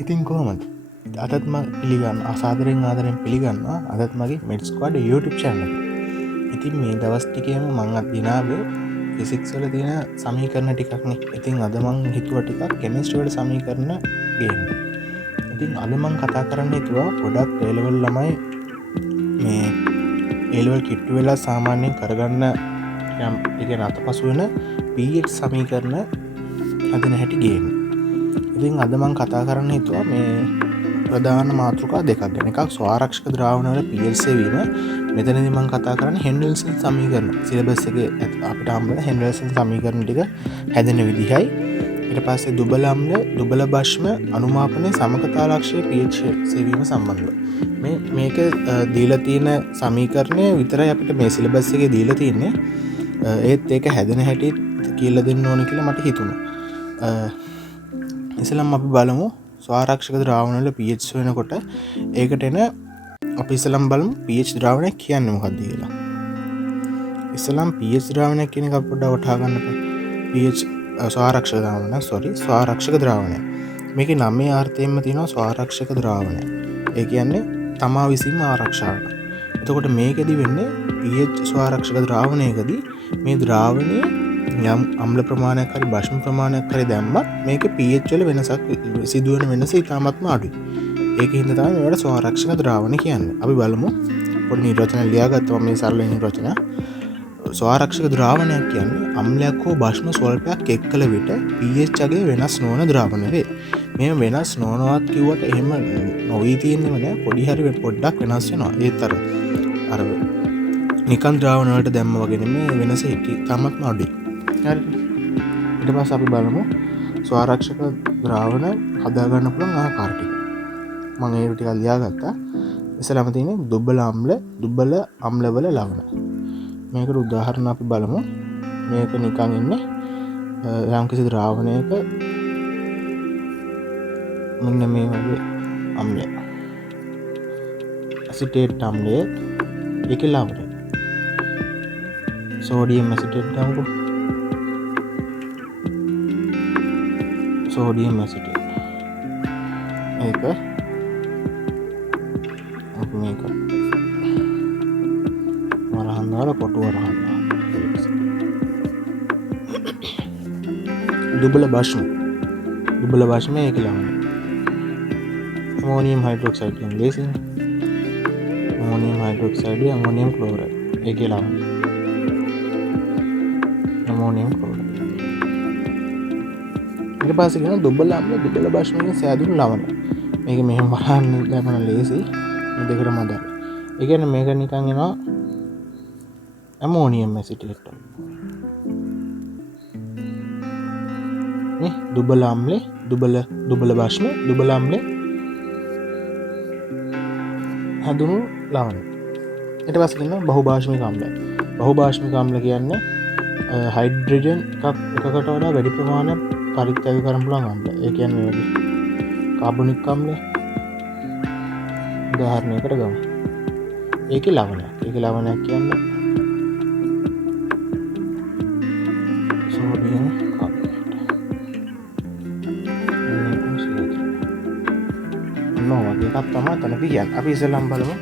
ඉතින් කොහොමද අදත්ම පිළිගන්න අසාදරෙන් ආදරෙන් පිළිගන්න අදත් මගේ මෙඩ්ස්කඩ YouTube චැනල. ඉතින් මේ දවස් ටිකේම මංත් දිනාවේ ෆිසික්ස්වල තියෙන සමීකරණ ටිකක්න. ඉතින් අදමං හිතුව ටිකක් කෙමිස්ට්‍රවට සමීකරණ ගේන්න. ඉතින් අදමං කතා කරන්න හිතුවා ගොඩක් ඒලවල් ළමයි මේ ඒලවල් කිට්ටු වෙලා සාමාන්‍යයෙන් කරගන්න යම් එක අත පසු වෙන පH සමීකරණ අදන හැටි ගේන්න. ඉතින් අදමං කතා කරන්න හිතුවා මේ ප්‍රධාන මාතෘකා දෙකක් ගැන. එකක් ස්වාරක්ෂක ද්‍රාවණවල pH සෙවීම. මෙතනදී මම කතා කරන්නේ හෙන්ඩල්සන් සමීකරණ. සිලබස් එකේ අපිට හම්බ වෙන හෙන්ඩල්සන් සමීකරණ ටික හැදෙන විදිහයි. ඊට පස්සේ දුබල අම්ල, දුබල භෂ්ම අනුමාපනයේ සමකතාලක්ෂයේ pH සෙවීම සම්බන්ධව. මේක දීලා තියෙන සමීකරණය විතරයි අපිට මේ සිලබස් එකේ දීලා තියෙන්නේ. ඒත් ඒක හැදෙන හැටි කියලා දෙන්න ඕන කියලා මට හිතුණා. ඉස්සෙල්ලාම අපි බලමු ස්වාරක්ෂක ද්‍රාවණවල pH වෙනකොට ඒකට එන අපි ඉස්සෙල්ලාම බලමු pH ද්‍රාවණය කියන්නේ මොකක්ද කියලා. ඉස්සෙල්ලාම pH ද්‍රාවණය කියන එක පොඩ්ඩක් වටහා ගන්න බෑ. pH ස්වාරක්ෂක ද්‍රාවණය. මේකේ නමේ අර්ථයෙන්ම තියෙනවා ස්වාරක්ෂක ද්‍රාවණය. ඒ කියන්නේ තමා විසින්ම ආරක්ෂා කරන. එතකොට මේකෙදි වෙන්නේ pH ස්වාරක්ෂක ද්‍රාවණයකදී මේ ද්‍රාවණයේ යම් අම්ල ප්‍රමාණයක් හරි භෂ්ම ප්‍රමාණයක් හරි දැම්මත් මේක pH වල වෙනසක් සිදුවන වෙනස ඉතාමත්ම අඩුයි. ඒක හින්දා තමයි මේවට ස්වාරක්ෂක ද්‍රාවණ කියන්නේ. අපි බලමු පොඩි නිර්වචන ලියාගත්තා මේ සරල නිර්වචන. ස්වාරක්ෂක ද්‍රාවණයක් කියන්නේ අම්ලයක් හෝ භෂ්ම ස්වල්පයක් එක්කල විට pH අගය වෙනස් නොවන ද්‍රාවණ වේ. මේ වෙනස් නොවනවත් කිව්වට එහෙම නොවී තියෙන්නේම නෑ. පොඩි හරි පොඩ්ඩක් වෙනස් වෙනවා. ඒත් අර නිකන් ද්‍රාවණ වලට දැම්ම වගේ නෙමෙයි වෙනස ඉතාමත්ම අඩුයි. හරි. ඊට පස්සේ අපි බලමු ස්වාරක්ෂක ද්‍රාවණ හදාගන්න පුළුවන් ආකාර ටික. මම ඒක ටිකක් ලියාගත්තා. ඉස්සෙල්ලාම තියෙන්නේ දුබල අම්ලවල ලවණ. මේකට උදාහරණ අපි බලමු. මේක නිකන් ඉන්නේ යම්කිසි ද්‍රාවණයක මෙන්න මේ වගේ අම්ලය. ඇසිටේට් අම්ලය ඒකේ ලවණය. සෝඩියම් ඇසිටේට් ගමුකෝ. සෝඩියම් ඇසිටේට් ඒක මේක වරහන් දාලා කොටු වරහන් දුබල භෂ්ම ඒක ලවණය. අමෝනියම් හයිඩ්‍රොක්සයිඩ් කියන ලේසින් අමෝනියම් හයිඩ්‍රොක්සයිඩ් අමෝනියම් ක්ලෝරයිඩ් ඒකේ ලවණය. අමෝනියම් ක්ලෝරයිඩ් ඊට පස්සේ කියන දුබල අම්ල දුබල භෂ්මයෙන් සෑදුණු ලවණ. මේක මෙහෙම බලන්න ලැබෙන ලේසි මේ දෙකටම අදාළ. ඒ කියන්නේ මේක නිකන් එනවා ඇමෝනියම් ඇසිටේට්. නේ දුබල අම්ලේ දුබල භෂ්ම දුබල අම්ලේ හැදුණු ලවණ. ඊට පස්සේ කියනවා බහුභාෂ්මික අම්ල. බහුභාෂ්මික අම්ල කියන්නේ හයිඩ්‍රජන් එකකට වඩා වැඩි ප්‍රමාණයක් පරිත්‍යාග කරන්න පුළුවන් අම්ල. ඒ කියන්නේ මේ වගේ කාබොනික් අම්ල උදාහරණයකට ගමු. ඒකේ ලවණයක්. ඒකේ ලවණයක් කියන්නේ සෝඩියම් කාබෝනේට්. වගේ එකක් තමයි තන කියන්නේ. අපි ඉස්සෙල්ලාම බලමු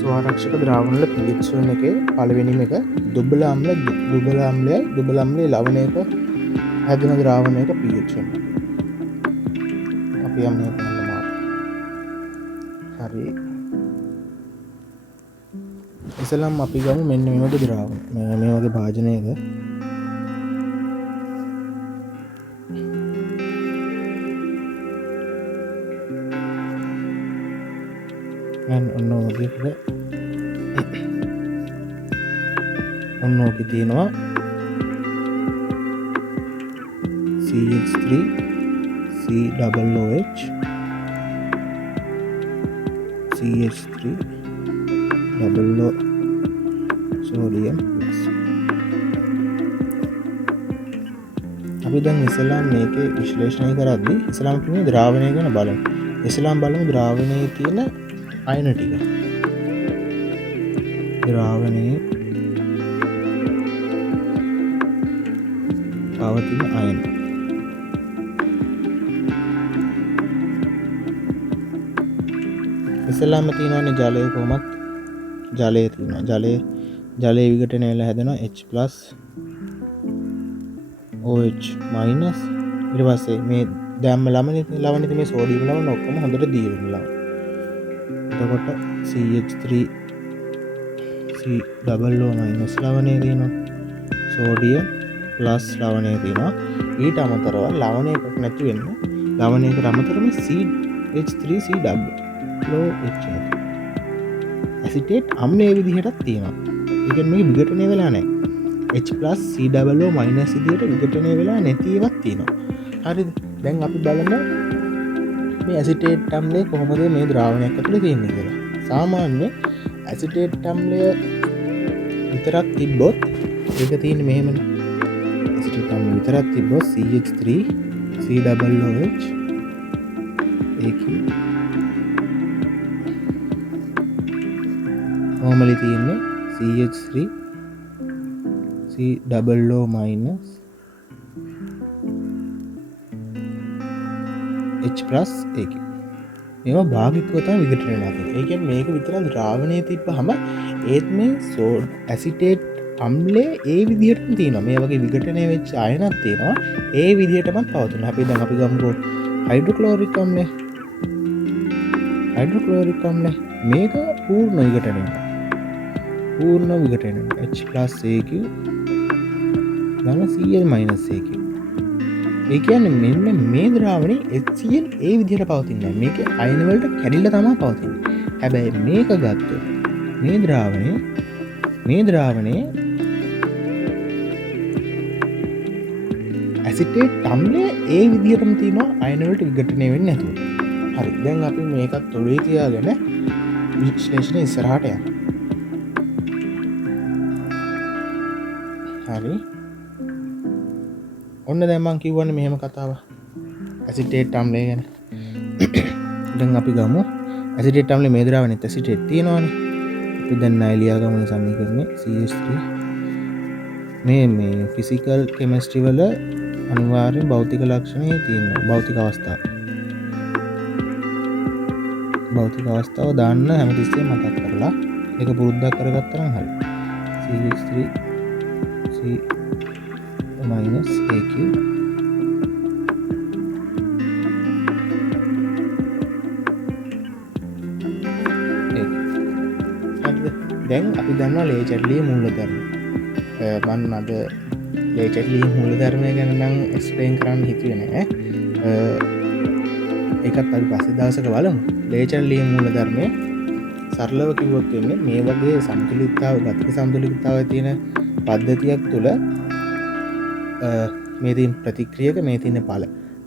ස්වාරක්ෂක ද්‍රාවණවල pH වෙන එකේ පළවෙනිම එක දුබල අම්ලයේ ලවණයක හැදෙන ද්‍රාවණයක pH වෙන. අපි යන්නේ බලන්න. හරි. ඉස්සෙල්ලාම අපි ගමු මෙන්න මේ වගේ ද්‍රාවණ. මේ වගේ භාජනයක ඔන්න ඕකේ තියෙනවා CH3 COOH CH3 OO sodium plus. අපි දැන් ඉස්සෙල්ලාම මේකේ විශ්ලේෂණය කරද්දී ඉස්සෙල්ලාම අපි මේ ද්‍රාවණය ගැන බලමු. ඉස්සෙල්ලාම බලමු ද්‍රාවණයේ තියෙන අයන ටික. ද්‍රාවණයේ පවතින අයන. ඉස්සෙල්ලාම තියෙනවානේ ජලය කොහොමත් ජලය තියෙනවා. ජලයේ විඝටනය වෙලා හැදෙනවා H+ OH- ඊට පස්සේ මේ දැම්ම ලවණිත මේ සෝඩියම් ලවණ ඔක්කොම හොඳට දී වෙනවා. එතකොට CH3 COO- ලවණය තියෙනවා. සෝඩියම් ප්ලස් ලවණය තියෙනවා. ඊට අමතරව ලවණයක නැති වෙන්න ලවණයකට අමතරව CH3COOH ඇසිටේට් අම්ලයේ විදිහටත් තියෙනවා. ඒ කියන්නේ මේක විඝටනය වෙලා නැහැ. H+ COO- විදිහට විඝටනය වෙලා නැති ඒවාක් තියෙනවා. හරිද? දැන් අපි බලමු මේ ඇසිටේට් අම්ලය කොහොමද මේ ද්‍රාවණයක් ඇතුලේ තියෙන්නේ කියලා. සාමාන්‍ය ඇසිටේට් අම්ලය විතරක් තිබ්බොත් ඒක තියෙන්නේ මෙහෙමනේ. ඇසිටේට් අම්ලය විතරක් තිබ්බොත් CH3 COOH ඒක normally තියෙන්නේ CH3 COO- H+ AK. මේවා භාගිකව තමයි විඝටනය වෙලා තියෙන්නේ. ඒ කියන්නේ මේක විතර ද්‍රාවණයේ තිබ්බහම ඒත් මේ ඇසිටේට් අම්ලයේ ඒ විදිහටම තියෙනවා. මේ වගේ විඝටනය වෙච්ච අයනක් තියෙනවා. ඒ විදිහටම පවතිනවා. අපි ගමුකෝ හයිඩ්‍රොක්ලෝරික් අම්ලය. මේක පූර්ණ විඝටනය වෙනවා. H+ AQ ධන Cl- AQ. ඒ කියන්නේ මෙන්න මේ ද්‍රාවණේ HCl ඒ විදිහට පවතින්නේ නැහැ. මේක අයන වලට කැඩිලා තමයි පවතින්නේ. හැබැයි මේක ගත්තොත් මේ ද්‍රාවණේ ඇසිටේට් අම්ලය ඒ විදිහටම තියෙනවා අයන වලට විඝටනය වෙන්නේ නැතුව. හරි. දැන් අපි මේකත් ඔළුවේ තියාගෙන විශ්ලේෂණය ඉස්සරහට යමු. හරි. ඔන්න දැන් මම කියවන්නේ මෙහෙම කතාවක්. ඇසිටේට් අම්ලය ගැන. දැන් අපි ගමු ඇසිටේට් අම්ලේ මේ ද්‍රාවණෙත් ඇසිටේට් තියෙනවානේ. අපි දැන් ණය ලියා ගමු සමීකරණේ CH3 මේ ෆිසිකල් කෙමිස්ට්‍රි වල අනිවාර්යෙන් භෞතික ලක්ෂණ තියෙනවා. භෞතික අවස්ථාව දාන්න හැමතිස්සෙම මතක් කරලා ඒක පුරුද්දක් කරගත්තා නම් හරි. CH3 COO- AQ දැන් අපි දන්නවා ලේචර්ලී මූලධර්ම. මම අද ලේචර්ලී මූලධර්මය ගැන නම් එක්ස්ප්ලේන් කරන්න හිතුවේ නෑ. ඒකත් අපි පස්සේ දවසක බලමු. ලේචර්ලී මූලධර්මය සරලව කිව්වොත් වෙන්නේ මේ වගේ ගතික සමතුලිතතාවය තියෙන පද්ධතියක් තුළ මේ තියෙන ප්‍රතික්‍රියක මේ තියෙන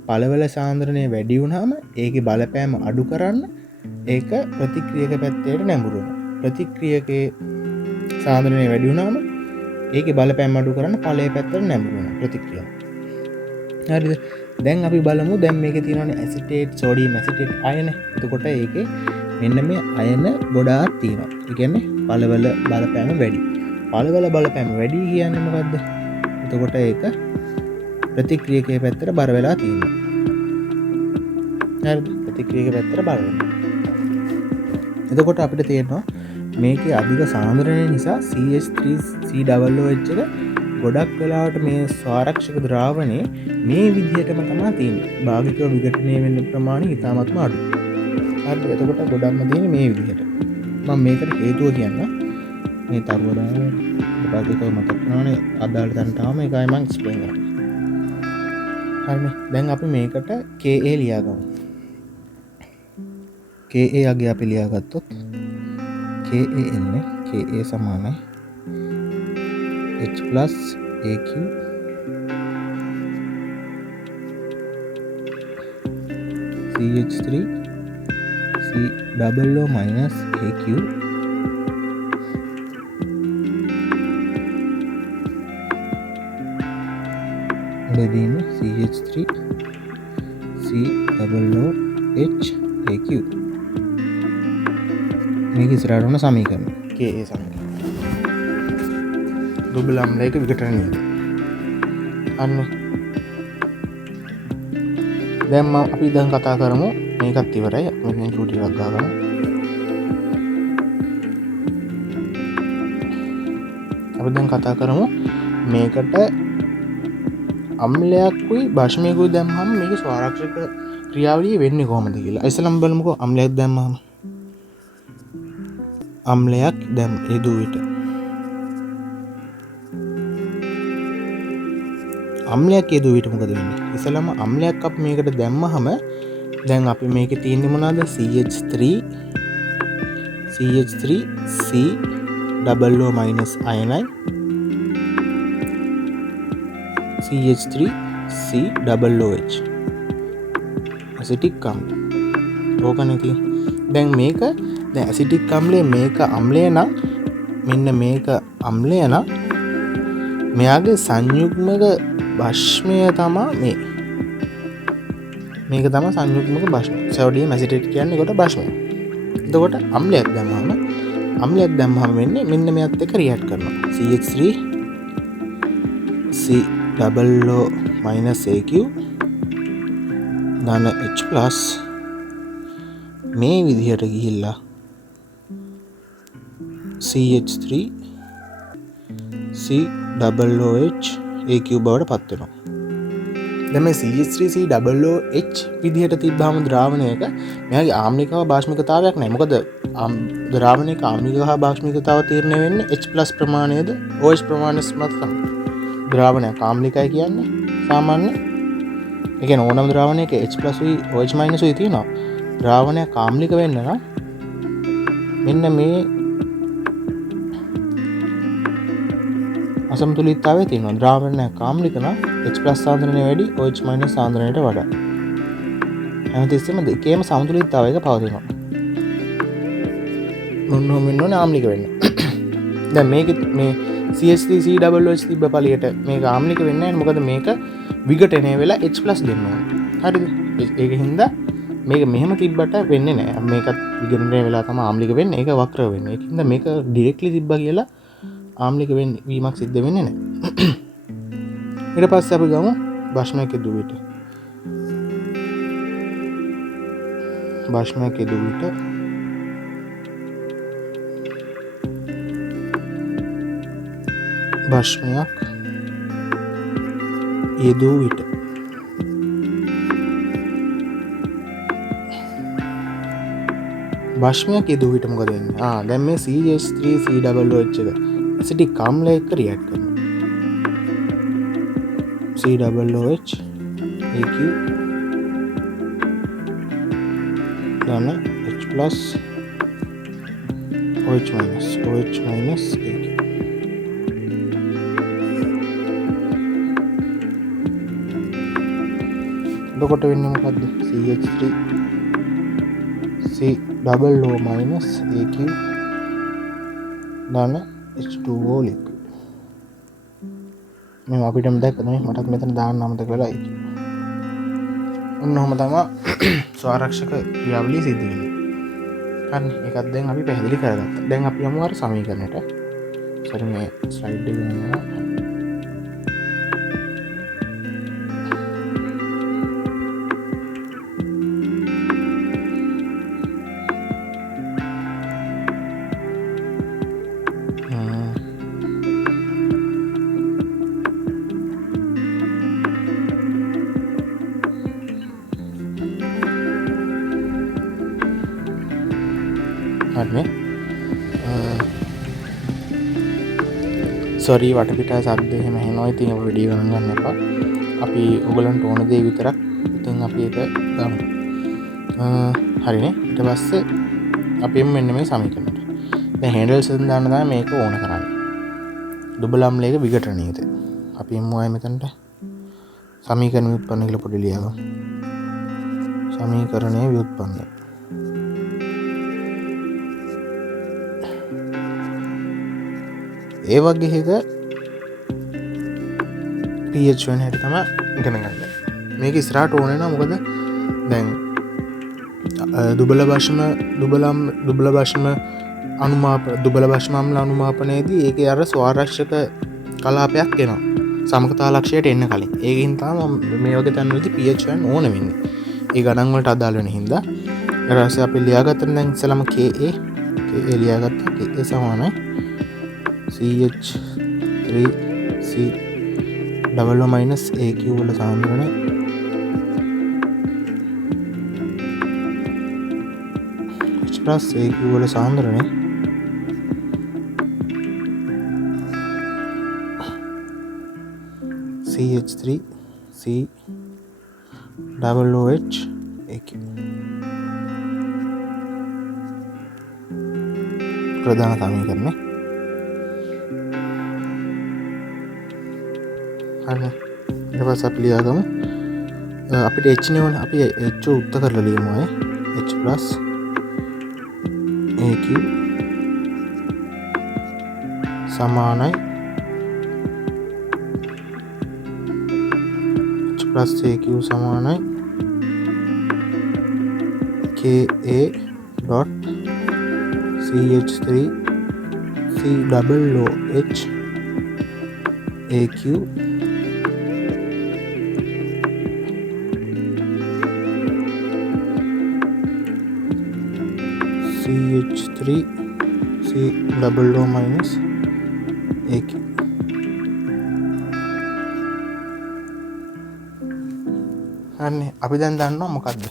පළවල සාන්ද්‍රණය වැඩි වුණාම ඒකේ බලපෑම අඩු කරන්න ඒක ප්‍රතික්‍රියක පැත්තට නැඹුරු වෙනවා. ප්‍රතික්‍රියකේ සාන්ද්‍රණය වැඩි වුණාම ඒකේ බලපෑම අඩු කරන්න ඵලයේ පැත්තට නැඹුරු වෙනවා ප්‍රතික්‍රියාව. හරිද? දැන් අපි බලමු දැන් මේකේ තියෙනවානේ ඇසිටේට් සෝඩියම් ඇසිටේට් අයන. එතකොට ඒකේ මෙන්න මේ අයන ගොඩාක් තියෙනවා. ඒ කියන්නේ පළවල බලපෑම වැඩි. පළවල බලපෑම වැඩි කියන්නේ මොකද්ද? එතකොට ඒක ප්‍රතික්‍රියකයේ පැත්තට බර වෙලා තියෙනවා. හරිද? ප්‍රතික්‍රියකයේ පැත්තට බර වෙනවා. එතකොට අපිට තේරෙනවා මේකේ අධික සාන්ද්‍රණය නිසා CH3COOH එක ගොඩක් වෙලාවට මේ ස්වාරක්ෂක ද්‍රාවණේ මේ විදිහටම තමයි තියෙන්නේ. භාගිකව විඝටනය වෙන්න ප්‍රමාණය ඉතාමත්ම අඩුයි. හරිද? එතකොට ගොඩක්ම තියෙන්නේ මේ විදිහට. මම මේකට හේතුව කියන්න මේ තරුව දාන භාගිකව මතක් කරනවානේ අදාළ තැනට ආවම ඒකයි මම එක්ස්ප්ලේන් කරන්නේ. හරිනේ. දැන් අපි මේකට Ka ලියා ගමු. Ka අගය අපි ලියාගත්තොත් Ka එන්නේ Ka සමානයි H+ AQ CH3 COO- AQ බෙදීම CH3 COOH AQ මේක ඉස්සරහට උන සමීකරණ Ka සමීකරණ දුබල අම්ලයක විඝටනය. අන්න දැන් අපි දැන් කතා කරමු මේකත් ඉවරයි. මෙන්න චූටි එකක් ගාගමු. අපි දැන් කතා කරමු මේකට අම්ලයක්කුයි භාෂ්මයකුයි දැම්මම මේක ස්වාරක්ෂක ක්‍රියාවලිය වෙන්නේ කොහොමද කියලා. ඉස්සෙල්ලාම බලමුකෝ අම්ලයක් දැම්මම. අම්ලයක් දැම් යෙදූ විට අම්ලයක් යෙදූ විට මොකද වෙන්නේ? ඉස්සෙල්ලාම අම්ලයක් අපි මේකට දැම්මහම දැන් අපි මේකේ තියෙන්නේ මොනවාද? CH3 C double O minus iodine CH3 C double OH ඇසිටික් අම්ල. ඕකනේ තියෙන්නේ. දැන් මේක දැන් ඇසිටික් අම්ලය මේක අම්ලය නම් මෙන්න මේක අම්ලය නම් මෙයාගේ සංයුග්මක භස්මය තමයි මේක තමයි සංයුග්මක භස්මය. සෝඩියම් ඇසිටේට් කියන්නේ කොට භස්මය. එතකොට අම්ලයක් දැම්මම වෙන්නේ මෙන්න මෙයත් එක්ක රියැක්ට් කරනවා. CH3 C double O minus AQ ධන H plus මේ විදිහට ගිහිල්ලා CH3 C double OH AQ බවට පත් වෙනවා. දැන් මේ CH3 C double OH විදිහට තිබ්බාම ද්‍රාවණයක මෙයාගේ ආම්ලික හා භාෂ්මිකතාවයක් නැහැ. මොකද ද්‍රාවණයක ආම්ලික හා භාෂ්මිකතාව තීරණය වෙන්නේ H+ ප්‍රමාණයද OH ප්‍රමාණයත් මත තමයි. ද්‍රාවණයක් ආම්ලිකයි කියන්නේ සාමාන්‍ය ඒ කියන්නේ ඕනම ද්‍රාවණයක H+ උයි OH- උයි තියෙනවා. ද්‍රාවණයක් ආම්ලික වෙන්න නම් මෙන්න මේ අසමතුලිතතාවය තියෙනවා. ද්‍රාවණයක් ආම්ලික නම් H+ සාන්ද්‍රණය වැඩි OH- සාන්ද්‍රණයට වඩා. හැමතිස්සෙම දෙකේම සමතුලිතතාවයක පවතිනවා. මොනෝම වෙන්න ආම්ලික වෙන්න. දැන් මේක මේ CH3 C double OH තිබ්බ පළියට මේක ආම්ලික වෙන්නේ නැහැ. මොකද මේක විඝටනය වෙලා H+ දෙන්න ඕනේ. හරිද? ඒක හින්දා මේක මෙහෙම තිබ්බට වෙන්නේ නැහැ. මේකත් විඝටනය වෙලා තමයි ආම්ලික වෙන්නේ. ඒක වක්‍ර වෙන්නේ. ඒක හින්දා මේක ඩිරෙක්ට්ලි තිබ්බා කියලා ආම්ලික වෙන්නේ වීමක් සිද්ධ වෙන්නේ නැහැ. ඊට පස්සේ අපි ගමු භස්මයක යෙදූ විට. භස්මයක යෙදූ විට භස්මයක් යෙදූ විට භස්මයක් යෙදූ විට මොකද වෙන්නේ? දැන් මේ CH3 C double OH එක ඇසිටික් අම්ලය එක්ක රියැක්ට් කරනවා. C double OH AQ ධන H+ OH- AQ. එතකොට වෙන්නේ මොකද්ද? CH3 C double O minus AQ ධන H2O liquid. මේ අපිටම දැක්කද මේ මටත් මෙතන දාන්න අමතක වෙලා ඉන්නේ. ඔන්නෝම තමයි ස්වාරක්ෂක ක්‍රියාවලිය සිද්ධ වෙන්නේ. හරි ඒකත් දැන් අපි පැහැදිලි කරගත්තා. දැන් අපි යමු අර සමීකරණයට. සරි මේ ස්ලයිඩ් එක ගන්නවා. සොරි වටපිට සද්ද එහෙම ඇහෙනවා. ඉතින් ඔය වීඩියෝ ගණන් ගන්න එපා. අපි ඔයගලන්ට ඕන දේ විතරක් ඉතින් අපි ඒක ගමු. හරිනේ. ඊට පස්සේ අපි මෙන්න මේ සමීකරණයට. දැන් හැන්ඩල්ස්ෙන් දාන්න තමයි මේක ඕන කරන්නේ. ඩබල් අම්ලයක විඝටනයේද. අපි එමු ආයෙ මෙතනට. සමීකරණ ව්‍යුත්පන්න කියලා පොඩි ලියගමු. සමීකරණයේ ව්‍යුත්පන්න. ඒ වගේ එක pH වෙන හැටි තමයි ඉගෙන ගන්න. මේක ඉස්සරහට ඕනේ නෑ. මොකද දැන් දුබල භස්ම අම්ල අනුමාපනයේදී ඒකේ අර ස්වාරක්ෂක කලාපයක් එනවා. සමකතා ලක්ෂයට එන්න කලින්. ඒකින් තමයි මේ වගේ තැන්වලදී pH වෙන්න ඕන වෙන්නේ. ඒ ගණන් වලට අදාළ වෙන හින්දා ඊට පස්සේ අපි ලියාගත්තා දැන් ඉස්සලම KA ලියාගත්තා KA සමානයි CH3C double O minus AQ වල සාන්ද්‍රණය H plus AQ වල සාන්ද්‍රණය CH3C double OH AQ ප්‍රධාන සමීකරණය. හරි. ඊට පස්සේ අපි ලියාගමු. අපිට H නේ ඕනේ. අපි H උත්ත කරලා ලියමු අය. H plus AQ සමානයි H plus AQ සමානයි KA dot CH3 C double OH AQ CH3 C double O minus AQ. අනේ අපි දැන් දන්නවා මොකද්ද?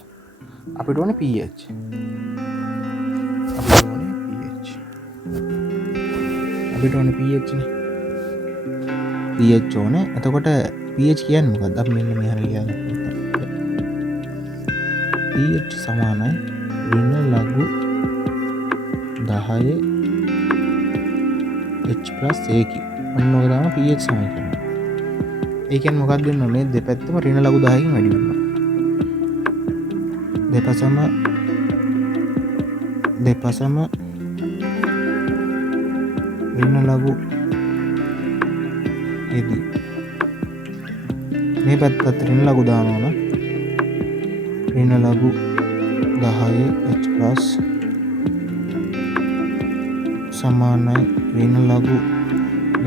අපිට ඕනේ pH. අපිට ඕනේ pH නේ. pH ඕනේ. එතකොට pH කියන්නේ මොකද්ද? අපි මෙන්න මෙහෙම ලියගන්නවා. pH සමානයි ඍණ ලඝු 10 H plus AQ. ඔන්න ඔක තමයි pH සමීකරණය. ඒ කියන්නේ මොකක්ද වෙන්නේ? මේ දෙපැත්තම ඍණ ලඝු 10කින් වැඩි වෙනවා. දෙපසම ඍණ ලඝු එදී මේ පැත්තත් ඍණ ලඝු දානවා නම් ඍණ ලඝු 10 H plus සමානයි ඍණ ලඝු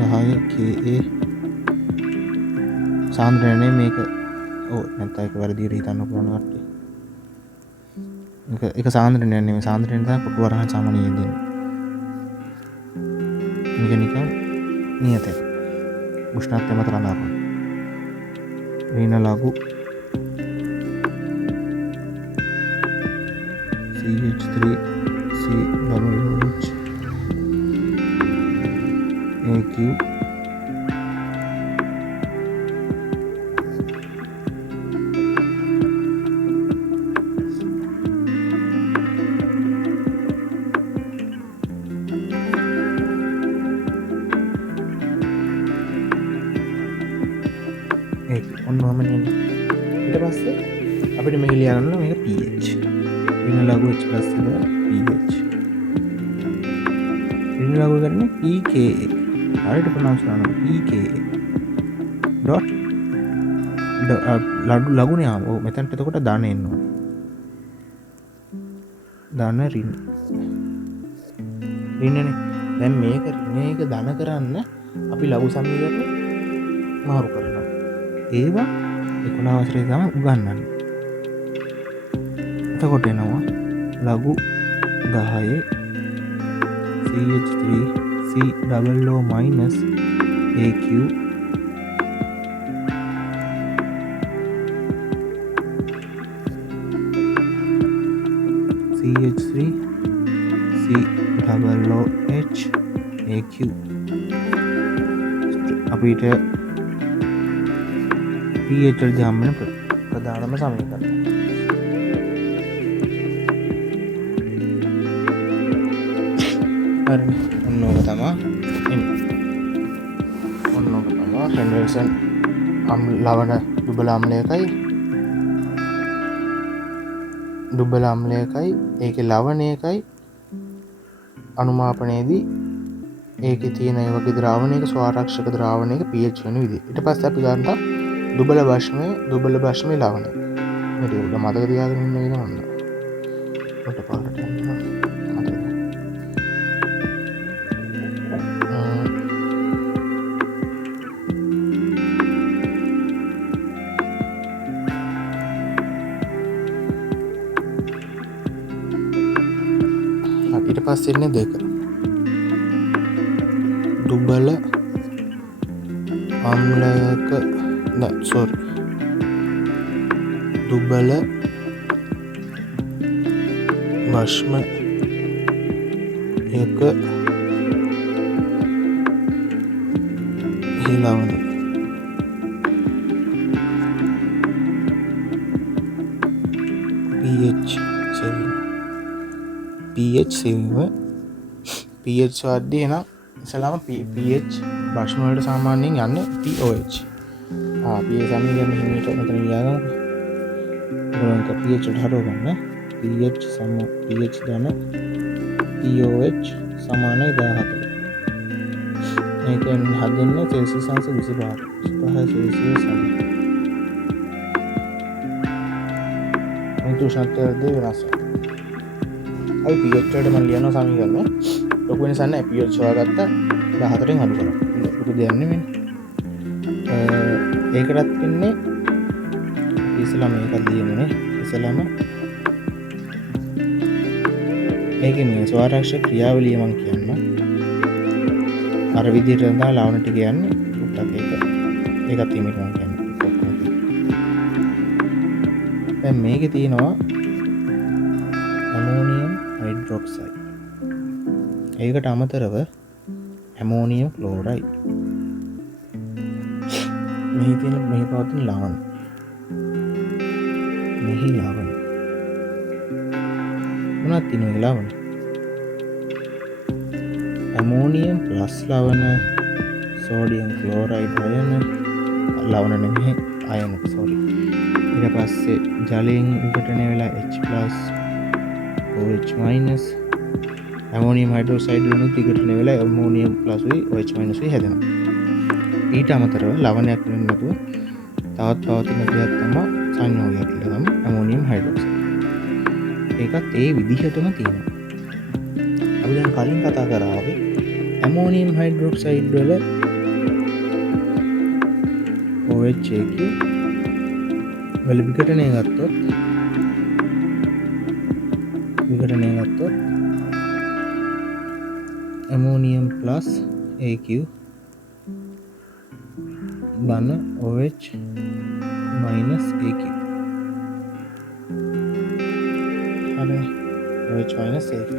10 KA සාන්ද්‍රණය මේක නැත්නම් ඒක වැරදියට හිතන්න පුළුවන් කට්ටිය. ඒක සාන්ද්‍රණය නෙමෙයි සාන්ද්‍රණය තමයි පොටු වරහන් සාමාන්‍යයෙන් දෙන්නේ. මේක නිකන් නියතයි. උෂ්ණත්වය මත රඳාපවතින. ඍණ ලඝු CH3C double OH AQ ඔන්නෝම ඊට පස්සේ අපිට මේක ලියන්න ඕන මේක pH ඍණ ලඝු H plus එක pH ඍණ ලඝු කරන්නේ pKa හරියට ප්‍රොනවුන්ස් කරනවා pKa dot ලඝුනේ ඔව් මෙතනට එතකොට ධන එන්න ඕනේ ධන ඍණනේ දැන් මේක ධන කරන්න අපි ලඝු සමීකරණ මාරු කරනවා ඒවා 11 වසරේ තමයි උගන්වන්නේ. එතකොට එනවා ලඝු 10 CH3 C double O minus AQ CH3 C double O H AQ අපිට pH වලදී හම්බ වෙන ප්‍රධානම සමීකරණය. හරි. ඔන්න ඔක තමයි එන්නේ. ඔන්න ඔක තමයි හෙන්ඩර්සන් ලවණ දුබල අම්ලයකයි ඒකේ ලවණයකයි අනුමාපනයේදී ඒකේ තියෙන ඒ වගේ ද්‍රාවණයක ස්වාරක්ෂක ද්‍රාවණයක pH වෙන විදිහ. ඊට පස්සේ අපි ගන්නවා දුබල භෂ්මයේ ලවණය. මේක උඩ මතක තියාගෙන ඉන්න එක නෝන. උඩ පාරට යනවා. ඊට පස්සේ ඉන්නේ 2 දුබල අම්ලයක දුබල වශ්මයක හිලවන pH සෙවීම pH වර්ධය නම් ඉස්සලාම pH භෂ්ම වලට සාමාන්‍යයෙන් යන්නේ pOH pH සමීකරණ හිමීට මෙතන ලියාගමු බලන්න pH වලට හරව ගන්න pH සම pH ධන pOH සමානයි 14 මේකෙන් හදන්නේ සෙල්සියස් අංශ 25 සෙල්සියස් උෂ්ණත්වය වෙනස් අපි pH වලට මම ලියන සමීකරණ ලොකු වෙනසක් නැහැ pH හොයාගත්තා 14න් අඩු කරා ලොකු දෙයක් නෙමෙයි ඒකටත් ඉන්නේ ඉස්සලාම මේකක් දියන්නේ ඉස්සලාම ඒකේ මේ ස්වරක්ෂක ක්‍රියාවලිය මම කියන්න අර විදිහට තමයි ලවණ ටික යන්නේ උට්ටක් ඒකත් හිමීට මම කියන්නේ දැන් මේකේ තියෙනවා ඇමෝනියම් හයිඩ්‍රොක්සයිඩ් ඒකට අමතරව ඇමෝනියම් ක්ලෝරයිඩ් මෙහි පවතින ලවණ මෙහි ලවණ මොනවද තියෙන්නේ ලවණ ඇමෝනියම් ප්ලස් ලවණ සෝඩියම් ක්ලෝරයිඩ් අයන ලවණ නෙමෙයි අයන සෝරි ඊට පස්සේ ජලයෙන් විඝටනය වෙලා H+ OH- ඇමෝනියම් හයිඩ්‍රොක්සයිඩ් වලින් විඝටනය වෙලා ඇමෝනියම් ප්ලස් උයි OH- උයි හැදෙනවා ඊට අමතරව ලවණයක් වෙන්නේ නැතුව තවත් පවතින දෙයක් තමයි සංයෝගයක් කියලා තමයි ඇමෝනියම් හයිඩ්‍රොක්සයිඩ් ඒකත් ඒ විදිහටම තියෙනවා අපි දැන් කලින් කතා කරා වගේ ඇමෝනියම් හයිඩ්‍රොක්සයිඩ් වල OH වල විඝටනය ගත්තොත් ඇමෝනියම් ප්ලස් AQ ධන OH minus AQ හරි OH minus AQ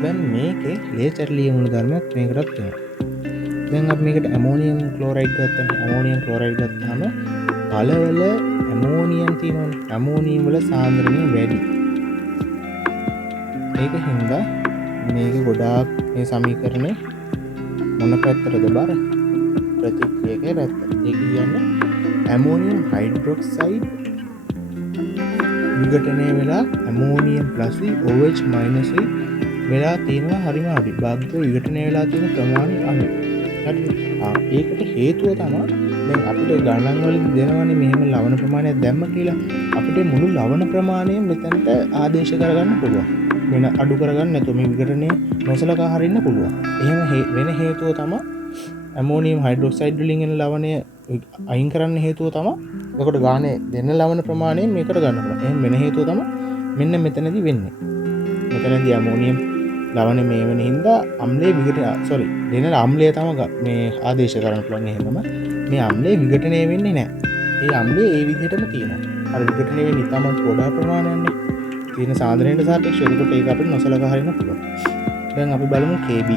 දැන් මේකේ ලේසර් ලියමුණු ධර්මයක් මේකටත් තියෙනවා දැන් අපි මේකට ඇමෝනියම් ක්ලෝරයිඩ් ගත්තා ඇමෝනියම් ක්ලෝරයිඩ් ගත්තාම පළවල ඇමෝනියම් තියෙනවනේ ඇමෝනියම් වල සාන්ද්‍රණය වැඩි ඒක හින්දා මේක ගොඩාක් මේ සමීකරණේ මොන පැත්තටද බර ප්‍රතික්‍රියකේ පැත්ත ඒක කියන්නේ ඇමෝනියම් හයිඩ්‍රොක්සයිඩ් විඝටනය වෙලා ඇමෝනියම් ප්ලස් OH minus වෙලා තියෙනවා හරිම අඩුයි භාග්‍යව විඝටනය වෙලා තියෙන ප්‍රමාණය අඩුයි හරිද ඒකට හේතුව තමයි දැන් අපිට ගණන් වලින් දෙනවනේ මෙහෙම ලවණ ප්‍රමාණයක් දැම්ම කියලා අපිට මුළු ලවණ ප්‍රමාණය මෙතනට ආදේශ කරගන්න පුළුවන් වෙන අඩු කරගන්න නැතුව මේ විඝටනය නොසලකා හරින්න පුළුවන් එහෙම වෙන හේතුව තමයි ඇමෝනියම් හයිඩ්‍රොක්සයිඩ් වලින් එන ලවණය අයින් කරන්න හේතුව තමයි එතකොට ගානේ දෙන ලවණ ප්‍රමාණයෙන් මේකට ගන්න පුළුවන් එහෙනම් වෙන හේතුව තමයි මෙන්න මෙතනදී වෙන්නේ මෙතනදී ඇමෝනියම් ලවණ මේ වෙන හින්දා අම්ලයේ දෙන අම්ලය තමයි මේ ආදේශ කරන්න පුළුවන් එහෙමම මේ අම්ලයේ විඝටනය වෙන්නේ නැහැ ඒ අම්ලයේ ඒ විදිහටම තියෙනවා අර විඝටනය වෙන්නේ ඉතාමත් පොඩා ප්‍රමාණයක්නේ තියෙන සාන්ද්‍රණයට සාපේක්ෂව ඒකට ඒක අපිට නොසලකා හරින්න පුළුවන් දැන් අපි බලමු KB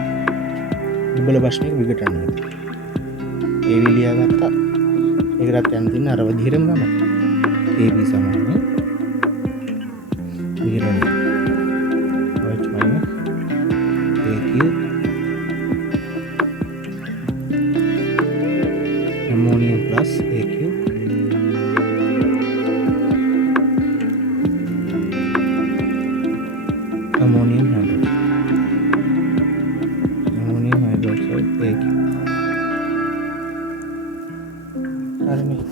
දුබල භෂ්මයක විඝටනය AB ලියාගත්තා ඒකටත් යන්න තියෙන අර විදිහටම තමයි KB සමානයි විඝටනය OH minus AQ ammonium plus AQ ammonium hydroxide AQ හරිනේ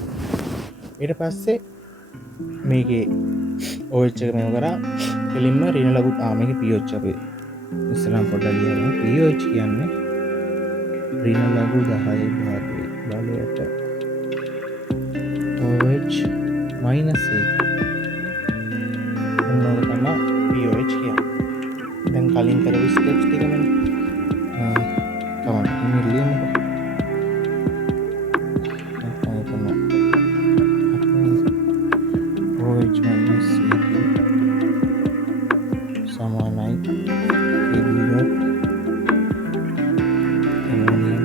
ඊට පස්සේ මේකේ OH එක මේව කරා කෙලින්ම ඍණ ලඝු මේකේ pH අපි ඉස්සරහට පොඩ්ඩක් ලියමු pH කියන්නේ ඍණ ලඝු 10 ධාතුවේ බලයට OH minus 1 මොනවාද තමයි pH කියන්නේ දැන් කලින් කරපු ස්ටෙප්ස් ටිකමනේ. තමයි මේ ලියන්නකො. OH minus CQ සමානයි KB dot ammonium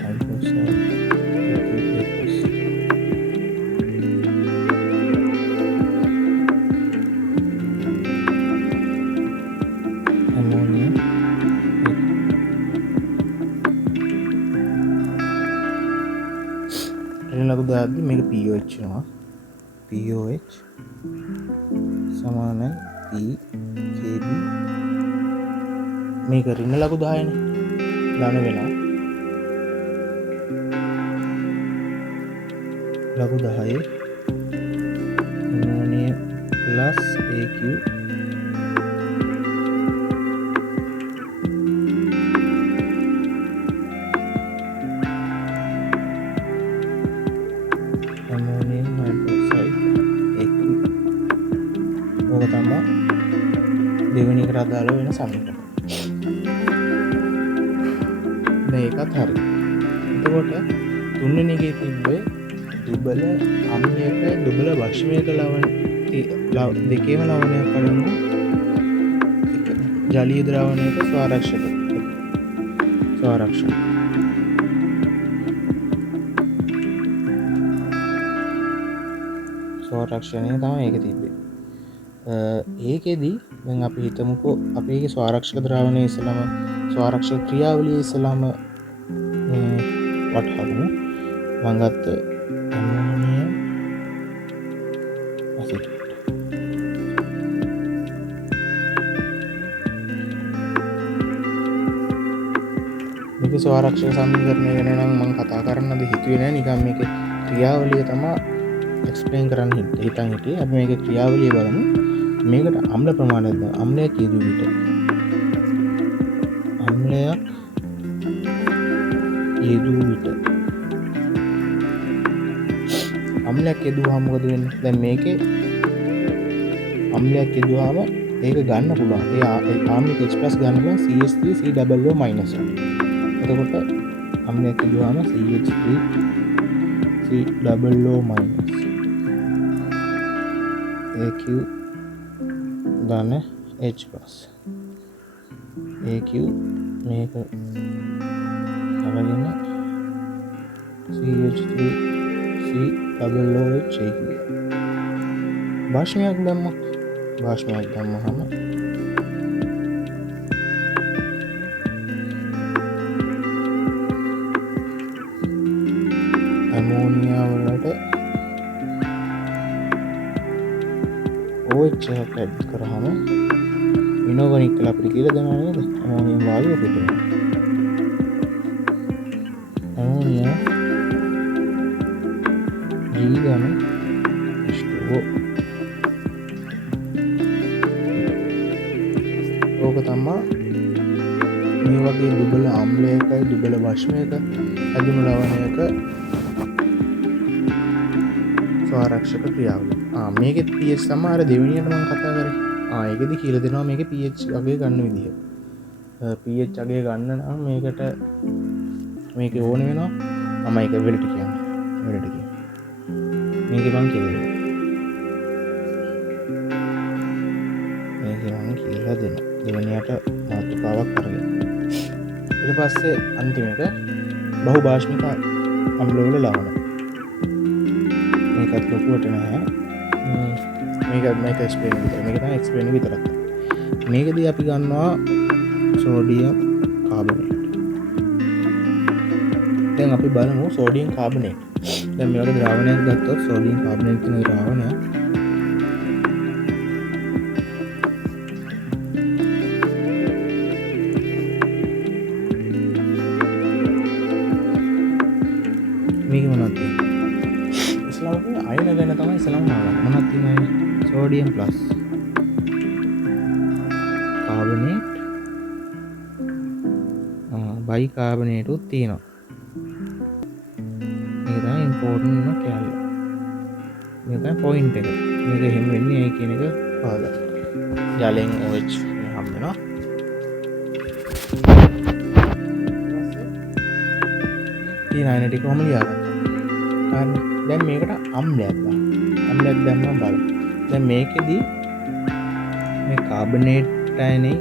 hydroxide plus ammonium ලඝු දාද්දි මේක POH වෙනවා. POH සමානයි PKB. මේක ඍණ ලඝු 10නේ. ධන වෙනවා. ලඝු 10 ammonium plus AQ ammonium hydroxide AQ. ඕක තමයි දෙවෙනි එකට අදාළ වෙන සමීකරණය. මේකත් හරි. එතකොට තුන්වෙනි එකේ තිබ්බේ දුබල අම්ලයක දුබල භෂ්මයක ලවණ දෙකේම ලවණයක් අඩංගු ජලීය ද්‍රාවණයක ස්වාරක්ෂක ස්වාරක්ෂණ. ස්වාරක්ෂණය තමයි ඒක තිබ්බේ. ඒකෙදී දැන් අපි හිතමුකෝ අපි ඒකේ ස්වාරක්ෂක ද්‍රාවණය ඉස්සලම ස්වාරක්ෂක ක්‍රියාවලිය ඉස්සලම වටහාගමු. මම ගත්ත ඇමෝනියම් ඇසිඩ් මේක ස්වාරක්ෂක සමීකරණය ගැන නම් මම කතා කරන්නද හිතුවේ නෑ. නිකන් මේකේ ක්‍රියාවලිය තමයි එක්ස්ප්ලেইন කරන්න හිතන් හිටියේ. අපි මේකේ ක්‍රියාවලිය බලමු. මේකට අම්ල ප්‍රමාණයක් දාන්න. අම්ලයක් යෙදුව විට අම්ලයක් යෙදුවාම මොකද වෙන්නේ? දැන් මේකේ අම්ලයක් යෙදුවාම ඒක ගන්න පුළුවන්. ඒ ආම්ලික එක්ස්ප්‍රස් ගන්න පුළුවන් CH3COO minus 1. එතකොට අම්ලයක් යෙදුවාම CH3COO minus AQ ගන්න H plus AQ මේක අරගෙන CH3COOH භාෂ්මයක් දැම්මොත් භාෂ්මයක් දැම්මහම ඇමෝනියා වලට OH එකක් ඇඩ් කරාම ඉනෝගනික් කියලා අපිට කියලා දෙනවා නේද? ඇමෝනියම් වායුව පිටවෙනවා. ඇමෝනියා G ගන්න H2O. ඕක තමයි මේ වගේ දුබල ආම්ලයකයි දුබල භෂ්මයක ඇදුණු ලවණයක ස්වාරක්ෂක ක්‍රියාවලිය. මේකෙත් pH තමයි අර දෙවෙනියට මම කතා කරේ. ඒකෙදි කියලා දෙනවා මේකේ pH අගය ගන්න විදිහ. pH අගය ගන්න නම් මේකට මේකේ ඕන වෙනවා. මම ඒක වෙලට කියන්නේ. මේකේ මම කියලා දෙනවා. මේකේ මම කියලා දෙනවා. දෙවෙනියට මාතෘකාවක් අරගෙන. ඊට පස්සේ අන්තිම එක බහුභාෂ්මික අම්ලවල ලවණ. මේකත් ලොකුවට නැහැ. මේක එක්ස්ප්ලেইන් විතර. මේක තමයි එක්ස්ප්ලেইන් විතරක්. මේකදී අපි ගන්නවා සෝඩියම් කාබනේට්. දැන් අපි බලමු සෝඩියම් කාබනේට්. දැන් මේ වගේ ද්‍රාවණයක් ගත්තොත් සෝඩියම් කාබනේට් කියන ද්‍රාවණය මේක මොනවද? ඉස්ලාම අයන ගැන තමයි ඉස්ලාම මොනවද තියෙන්නේ? sodium plus carbonate bicarbonate උත් තියෙනවා. මේක තමයි important එක කැලේ. මේක තමයි point එක. මේක එහෙම වෙන්නේ ඇයි කියන එක පාදගන්න. ජලයෙන් OH හම්බෙනවා. ඊළඟ ටික කොහොම ලියාගත්තා. දැන් මේකට අම්ලයක් දාන්න. අම්ලයක් දැම්මම බලන්න. දැන් මේකෙදී මේ කාබනේට් අයනේ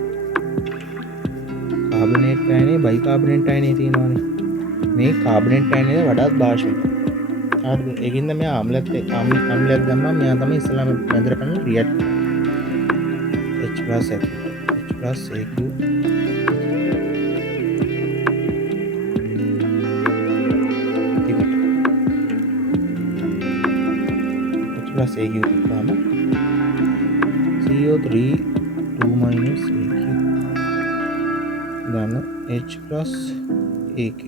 බයිකාබනේට් අයනේ තියෙනවානේ. මේ කාබනේට් අයනේ වඩාත් භාෂ්මික. හරිද? ඒකින්ද මෙයා අම්ලයක් දැම්මම මෙයා තමයි ඉස්සෙල්ලාම මැදට පැනලා රියැක්ට් කරන්නේ. H+AQ AQ තිබ්බාම CO3 2 minus AQ දාන H+AQ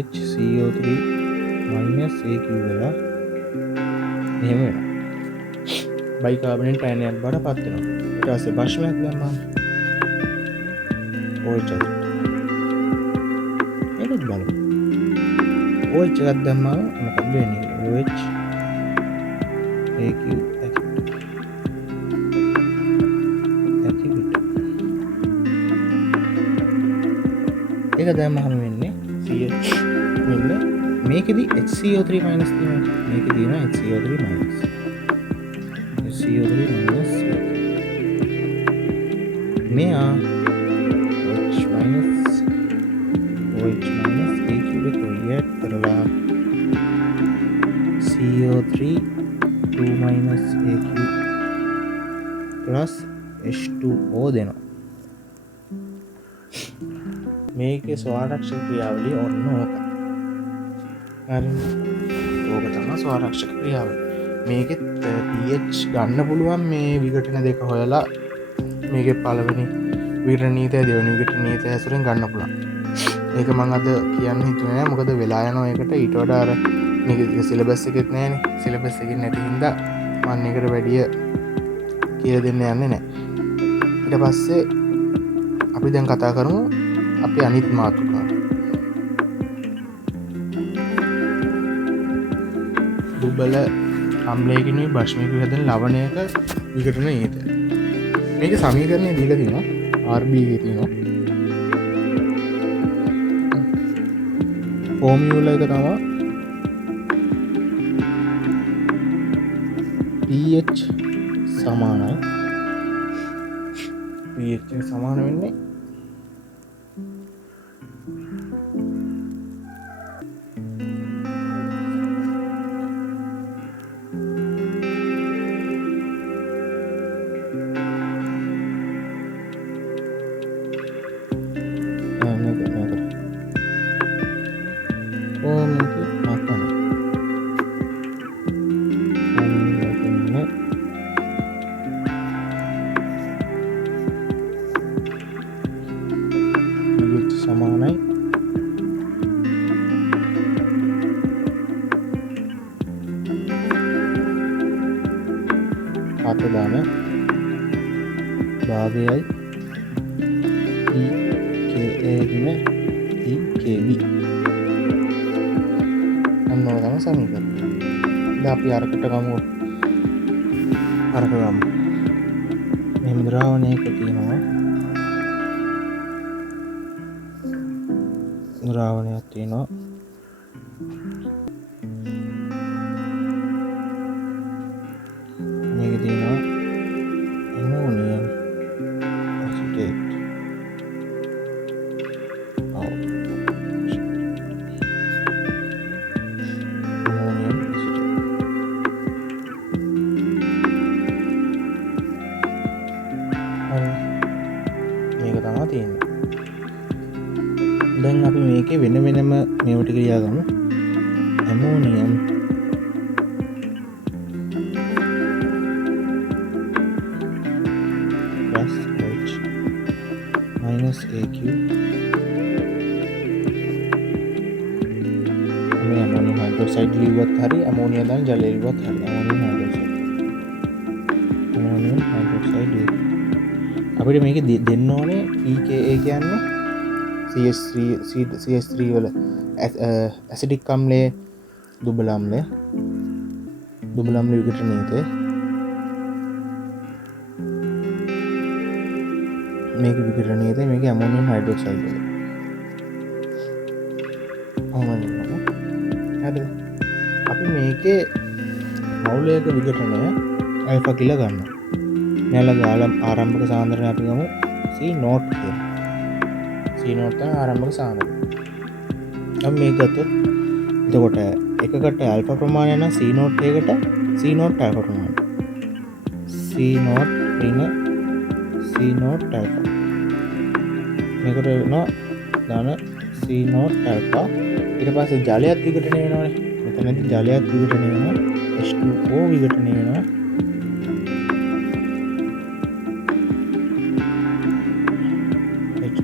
HCO3 minus AQ වෙලා මෙහෙම වෙනවා. බයිකාබනේට් අයනයක් බවට පත් වෙනවා. ඊට පස්සේ භාෂ්මයක් දැම්මම OH එකක් බලමු. OH එකක් දැම්මම මොකක්ද වෙන්නේ? OH AQ ඒක දැම්මම වෙන්නේ මෙන්න මේකෙදි HCO3 minus තියෙනවා. මේකේ තියෙනවා HCO3 minus මෙයා OH minus AQ එක රියැක්ට් කරලා CO3 2 minus AQ plus H2O දෙනවා. මේකේ ස්වාරක්ෂක ක්‍රියාවලිය ඔන්න ඕක. හරි. ඕක තමයි ස්වාරක්ෂක ක්‍රියාවලිය. මේකෙත් pH ගන්න පුළුවන් මේ විඝටන දෙක හොයලා මේකේ පළවෙනි විඝටන නීතිය දෙවෙනි විඝටන නීතිය ඇසුරෙන් ගන්න පුළුවන්. ඒක මම අද කියන්න හිතුවේ නෑ මොකද වෙලා යනවා ඒකට ඊට වඩා අර මේක සිලබස් එකෙත් නෑනේ. සිලබස් එකේ නැති හින්දා මම ඒකට වැඩිය කියලා දෙන්න යන්නේ නෑ. ඊට පස්සේ අපි දැන් කතා කරමු අපි අනිත් මාතෘකාව. දුබල අම්ලයකිනුයි භෂ්මික විහදන ලවණයක විඝටන නීතිය. මේක සමීකරණය දීලා තියෙනවා RB එකේ තියෙනවා. ෆෝමියුලා එක තමයි pH සමානයි pH එක සමාන වෙන්නේ සමානයි අතදාන භාගයයි EKA ගුණ EKB අන්න ඔය තමයි සමීකරණය. දැන් අපි අරකට ගමු. මෙහෙම ද්‍රාවණයක තියෙනවා ද්‍රාවණයක් තියෙනවා මේක තියෙනවා ඇමෝනියම් ඇසිටේට් මේක තමයි තියෙන්නේ. දැන් අපි මේකේ වෙන වෙනම මේව ටික ලියාගමු. Ammonium plus OH minus AQ මේ ඇමෝනියම් හයිඩ්‍රොක්සයිඩ් ලියුවත් හරි ඇමෝනියා දාන ජලය ලියුවත් හරි ඇමෝනියම් හයිඩ්‍රොක්සයිඩ් අපිට මේක දෙන්න ඕනේ EKA කියන්නේ CH3 වල ඇසිඩික් අම්ලයේ දුබල අම්ලය විඝටනයේද මේක විඝටනයේද මේක ඇමෝනියම් හයිඩ්‍රොක්සයිඩ් එක. හරිද? අපි මේකේ මවුලයක විඝටනය අල්ෆා කියලා ගන්නවා. මෙයාලගේ ආරම්භක සාන්ද්‍රණය අපි ගමු C0 කියලා. C0 තමයි ආරම්භක සාන්ද්‍රණය. අපි මේක ගත්තොත් එතකොට එකකට ඇල්ෆා ප්‍රමාණය නම් C0 එකට C0 ඇල්ෆා ප්‍රමාණය. C0 ඍණ C0 ඇල්ෆා. මේකට වෙනවා දාන C0 ඇල්ෆා. ඊට පස්සේ ජලයත් විඝටනය වෙනවානේ. මෙතනදී ජලයත් විඝටනය වෙනවා. H2O විඝටනය වෙනවා. H+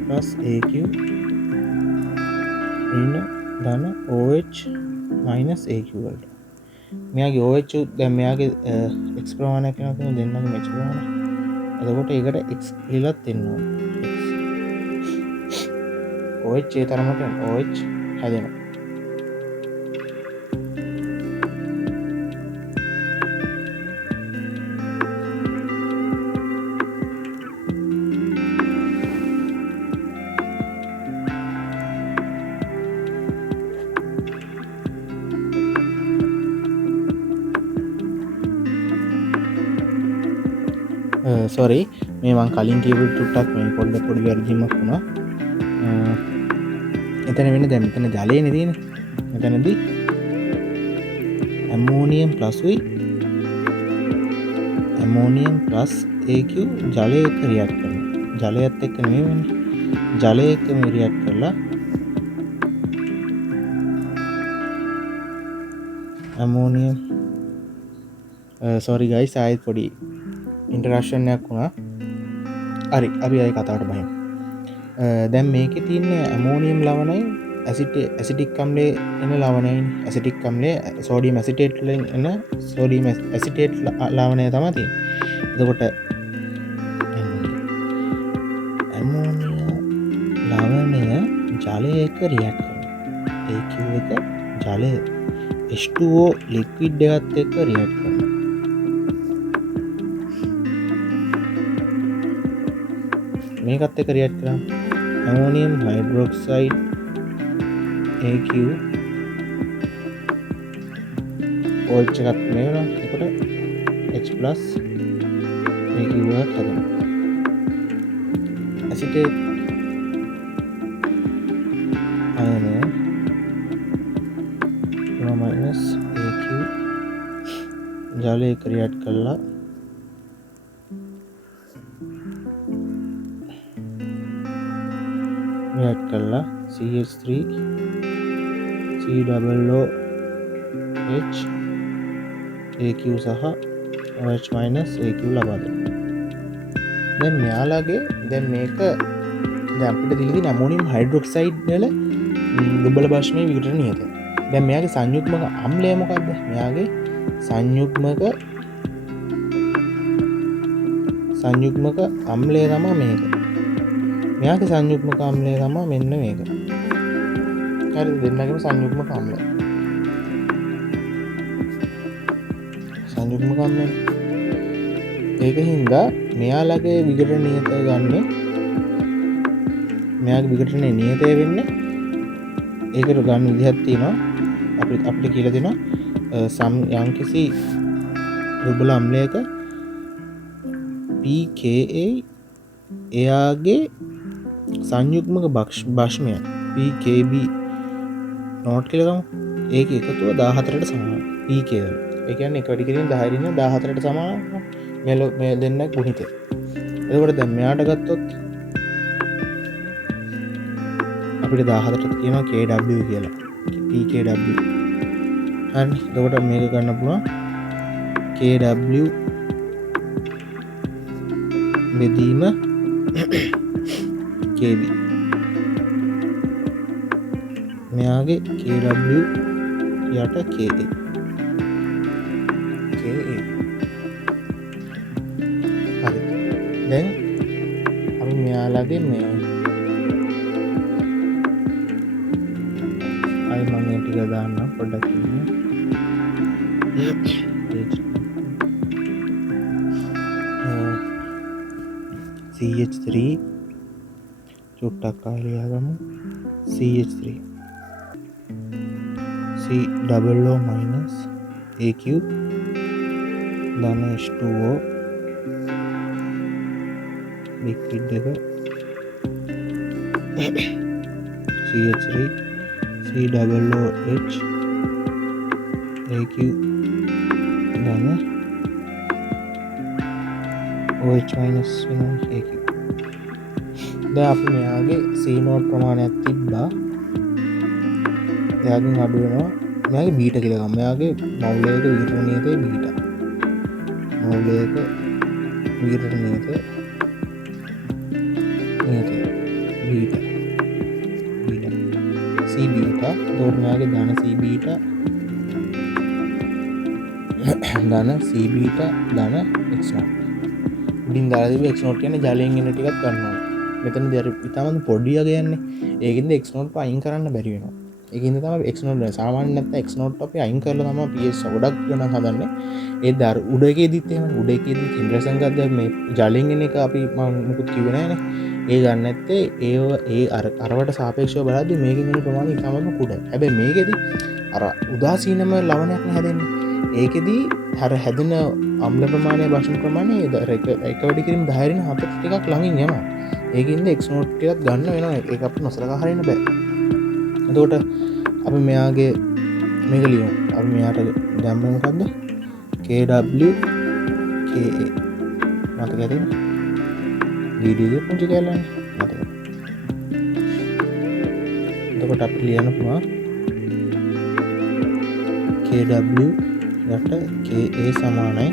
AQ ඍණ ධන OH AQ වලට. මෙයාගේ OH දැන් මෙයාගේ x ප්‍රමාණයක් වෙනවා කියන දෙන්නගේ මෙච් ප්‍රමාණය. එතකොට ඒකට x කියලාත් දෙන්න ඕනේ. OH ඒ තරමට OH හැදෙනවා. සොරි මේ මං කලින් කියපු ටුට්ටක් මේ පොඩි වැරදීමක් වුණා. එතන වෙන්නේ දැන් මෙතන ජලයනේ තියෙන්නේ. මෙතනදී ඇමෝනියම් ප්ලස් උයි ඇමෝනියම් ප්ලස් AQ ජලය එක්ක රියැක්ට් කරනවා. ජලයත් එක්ක නෙමෙයි වෙන්නේ. ජලය එක්කම රියැක්ට් කරලා ඇමෝනියම් සෝරි ගයිස් ආයෙත් පොඩි ඉන්ටරැක්ෂන් එකක් වුණා. හරි අපි ආයෙ කතාවට බහිමු. දැන් මේකේ තියෙන්නේ ඇමෝනියම් ලවණයි ඇසිටික් අම්ලයේ එන ලවණයි. ඇසිටික් අම්ලයේ සෝඩියම් ඇසිටේට් වලින් එන සෝඩියම් ඇසිටේට් ලවණය තමයි තියෙන්නේ. එතකොට ඇමෝනියම් ලවණය ජලය එක්ක රියැක්ට් කරනවා. AQ එක ජලය H2O ලික්විඩ් එකත් එක්ක රියැක්ට් කරනවා. මේකත් එක්ක රියැක්ට් කරා ඇමෝනියම් හයිඩ්‍රොක්සයිඩ් AQ OH එකක් මේ වෙනවා. එතකොට H+ AQ එකක් හැදෙනවා. ඇසිටේට් අයනය AQ ජලය එක්ක රියැක්ට් කරලා රියැක්ට් කරලා CH3 COOH AQ සහ OH- AQ ලබා දෙනවා. දැන් මෙයාලගේ දැන් මේක දැන් අපිට දීලා තියෙන ඇමෝනියම් හයිඩ්‍රොක්සයිඩ් වල දුබල භාෂ්මයේ විඝටනයද. දැන් මෙයාගේ සංයුග්මක අම්ලය මොකද්ද? මෙයාගේ සංයුග්මක අම්ලය තමයි මේක. මෙයාගේ සංයුග්මක අම්ලය තමයි මෙන්න මේක. හරි දෙන්නගේම සංයුග්මක අම්ලය. සංයුග්මක අම්ලය. ඒක හින්දා මෙයාලගේ විඝටනීයත ගන්න මෙයාගේ විඝටනයේ නියතය වෙන්නේ ඒකට ගන්න විදිහක් තියෙනවා. අපිට කියලා දෙනවා යම්කිසි දුබල අම්ලයක pKa එයාගේ සංයුග්මක භාෂ්මය pKb නෝට් කියලා ගමු. ඒක එකතුව 14ට සමානයි. pK වල. ඒ කියන්නේ එක වැඩි කිරීම 10 රින් 14ට සමානයි. මේ දෙන්න ගුණිතය. එතකොට දැන් මෙයාට ගත්තොත් අපිට 14ට කියනවා KW කියලා. pKw. හරි. එතකොට මේක ගන්න පුළුවන් KW බෙදීම KB. මෙයාගේ KW යට KA. හරි. දැන් අපි මෙයාලගේ මේ අයි මම ටික දාන්න පොඩ්ඩක් ඉන්න. CH3 චුට්ටක් කාලයාගමු CH3 C double O minus AQ then H2O liquid එක CH3 C double O H AQ then OH minus AQ දැන් අපි මෙයාගේ C නෝට් ප්‍රමාණයක් තිබ්බා එයාගෙන් අඩු වෙනවා මෙයාගේ බීටා කියලා ගමු මෙයාගේ මවුලයක විකටන නියතය බීටා මවුලයක විකටන නියතය බීටා C බීටා එතකොට මෙයාගේ ධන C බීටා ධන C බීටා ධන x නෝට් උඩින් දාලා තිබ්බ x නෝට් කියන්නේ ජලයෙන් එන ටිකක් ගන්නවා මෙතනදී අර ඉතාලම පොඩි යගේ යන්නේ ඒකින්ද x නෝට් අයින් කරන්න බැරි වෙනවා ඒකින්ද තමයි x නෝට් සාමාන්‍යයෙන් නැත්නම් x නෝට් අපි අයින් කරලා තමයි pH ගොඩක් ගණන් හදන්නේ ඒත් අර උඩ එකේදීත් එහෙම උඩ එකේදී ඉන්ට්‍රෙස්ටිං එකක් දැන් මේ ජලයෙන් එන එක අපි මම මුකුත් කිව්වේ නෑනේ ඒ ගන්න නැත්තේ ඒ අරවට සාපේක්ෂව බලද්දී මේකෙන් එන ප්‍රමාණය ඉතාමත්ම කුඩායි හැබැයි මේකෙදි අර උදාසීනම ලවණයක් නේ හැදෙන්නේ ඒකෙදී අර හැදෙන අම්ල ප්‍රමාණය භාෂණ ප්‍රමාණය එක වැඩි කිරීම 10 රින් 4 ටිකක් ළඟින් යනවා ඒකින්ද x නෝට් ටිකක් ගන්න වෙනවා ඒක අපිට නොසලකා හරින්න බෑ එතකොට අපි මෙයාගේ මේක ලියමු අපි මෙයාට දැම්මේ මොකද්ද KW KA මතකද වීඩියෝ එක පුංචි කැලලනේ මතක එතකොට අපි ලියන්න පුළුවන් KW යට KA සමානයි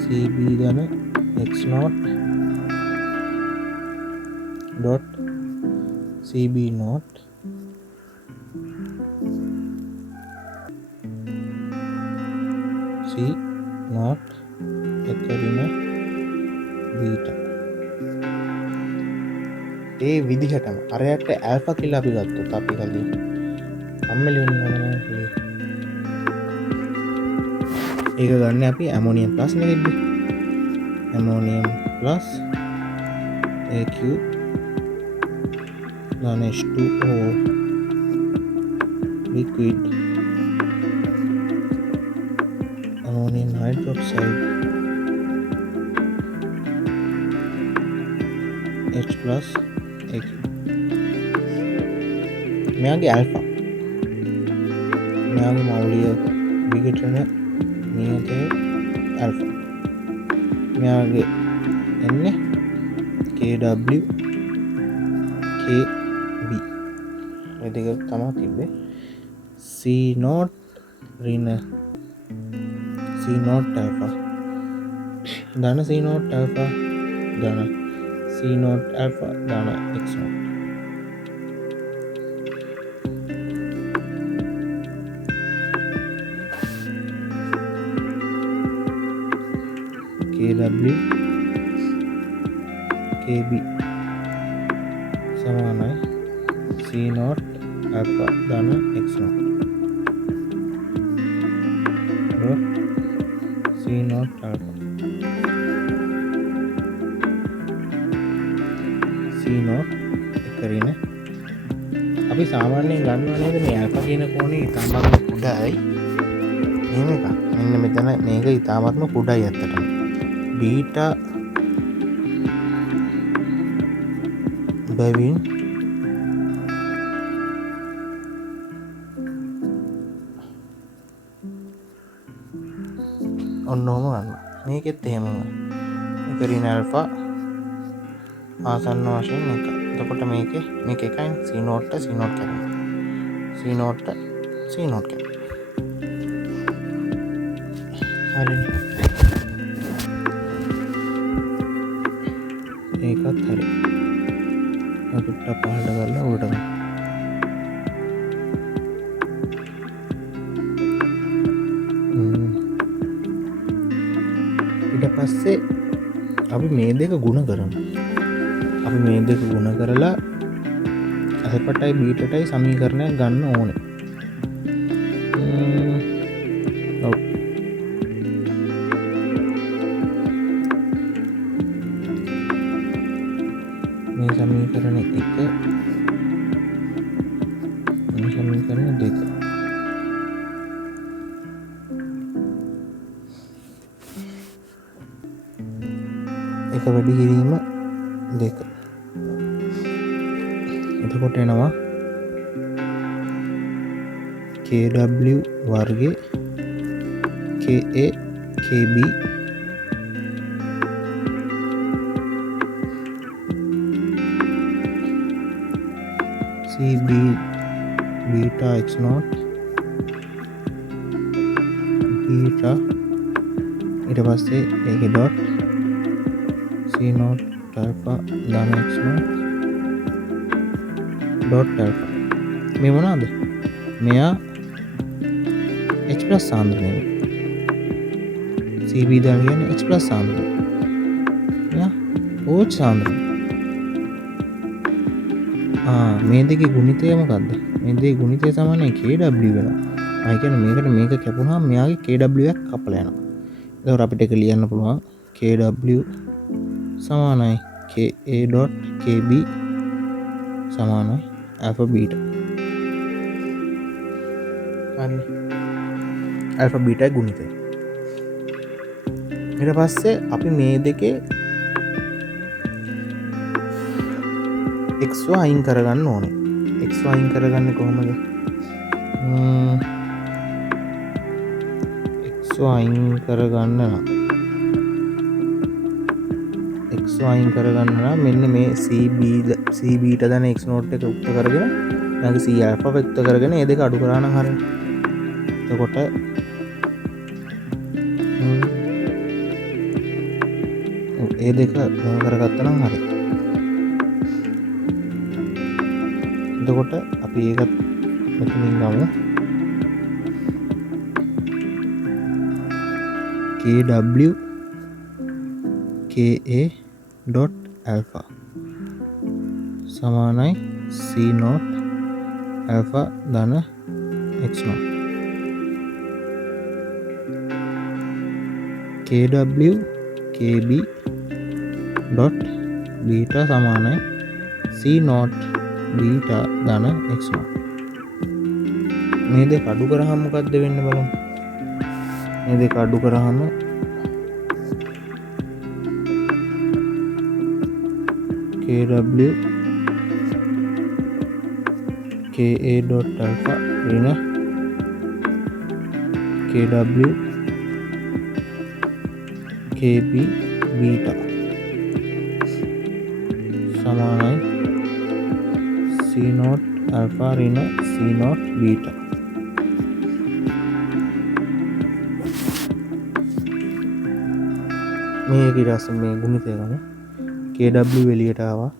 CB ධන x naught dot CB naught C naught එකරින බීටා ඒ විදිහටම අරයට ඇල්ෆා කියලා අපි ගත්තොත් අපි කලින් අම්මලි වෙනවා ඒක ගන්න අපි ඇමෝනියම් ප්ලස් නෙවෙයි ammonium plus AQ then H2O liquid ammonium hydroxide H plus AQ මෙයාගේ alpha මෙයාගේ මවුලිය විඝටන නියතය alpha මෙයාගේ එන්නේ KW KB මේ දෙක තමයි තිබ්බේ C naught ඍණ C naught alpha ධන C naught alpha ධන C naught alpha ධන x naught KW KB සමානයි C naught alpha ධන x naught dot C naught alpha C naught එකරින අපි සාමාන්‍යයෙන් ගන්නවා නේද මේ alpha කියන කෝණය ඉතාමත්ම කුඩායි එහෙම එකක් මෙන්න මෙතන මේක ඉතාමත්ම කුඩායි ඇත්තටම බීටා බැවින් ඔන්නෝම ගන්න මේකෙත් එහෙමම එකරින ඇල්ෆා ආසන්න වශයෙන් එක එතකොට මේක එකයි C නෝට් C නෝට් කරනවා C නෝට් C නෝට් කරනවා හරිනේ ඒකත් හරි අපිට පහළ කරලා උඩට ඊට පස්සේ අපි මේ දෙක ගුණ කරමු අපි මේ දෙක ගුණ කරලා ඇල්ෆාටයි බීටාටයි සමීකරණයක් ගන්න ඕනේ වැඩි කිරීම 2. එතකොට එනවා KW වර්ගේ KA KB CB beta x naught beta ඊට පස්සේ ඒකේ dot C naught alpha ධන x naught dot alpha මේ මොනවාද? මෙයා H plus සාන්ද්‍රණය. CB දාන කියන්නේ H plus සාන්ද්‍රණය. මෙයා OH සාන්ද්‍රණය. මේ දෙකේ ගුණිතය මොකද්ද? මේ දෙකේ ගුණිතය සමානයි KW වෙනවා. ඒ කියන්නේ මේකට මේක කැපුණාම මෙයාගේ KW එක කපලා යනවා. ඒතකොට අපිට ඒක ලියන්න පුළුවන් KW සමානයි KA.KB සමානයි alpha beta. හරි. alpha beta ගුණිතය. ඊට පස්සේ අපි මේ දෙකේ x අයින් කරගන්න ඕනේ. x අයින් කරගන්නේ කොහොමද? x අයින් කරගන්න නම් මෙන්න මේ CB දන x නෝට් එක උක්ත කරගෙන නැග C alpha වෙක්ත කරගෙන ඒ දෙක අඩු කරා නම් හරියන්නේ. එතකොට ඒ දෙක මොන කරගත්තා නම් හරියි. එතකොට අපි ඒකත් මෙතනින් ගමු. KW KA dot alpha සමානයි C naught alpha ධන x naught. KW KB dot beta සමානයි C naught beta ධන x naught. මේ දෙක අඩු කරාම මොකද්ද වෙන්නේ බලමු. මේ දෙක අඩු කරාම KW KA dot alpha ऋण KW KB beta සමානයි C naught alpha ऋण C naught beta. මේ ඊට පස්සේ මේ ගුණිතය ගමු. KW එළියට ආවා.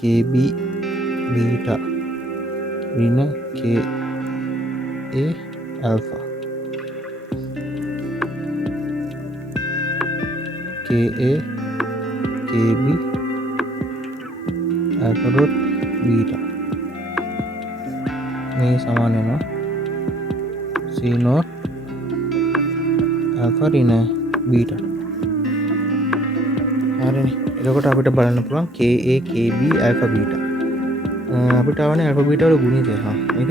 KB beta ऋण KA alpha KA KB alpha dot beta මේ සමාන වෙනවා C naught alpha ऋण beta. හරිනේ. එතකොට අපිට බලන්න පුළුවන් KA KB alpha beta. අපිට ආවනේ alpha beta වල ගුණිතය. නේද?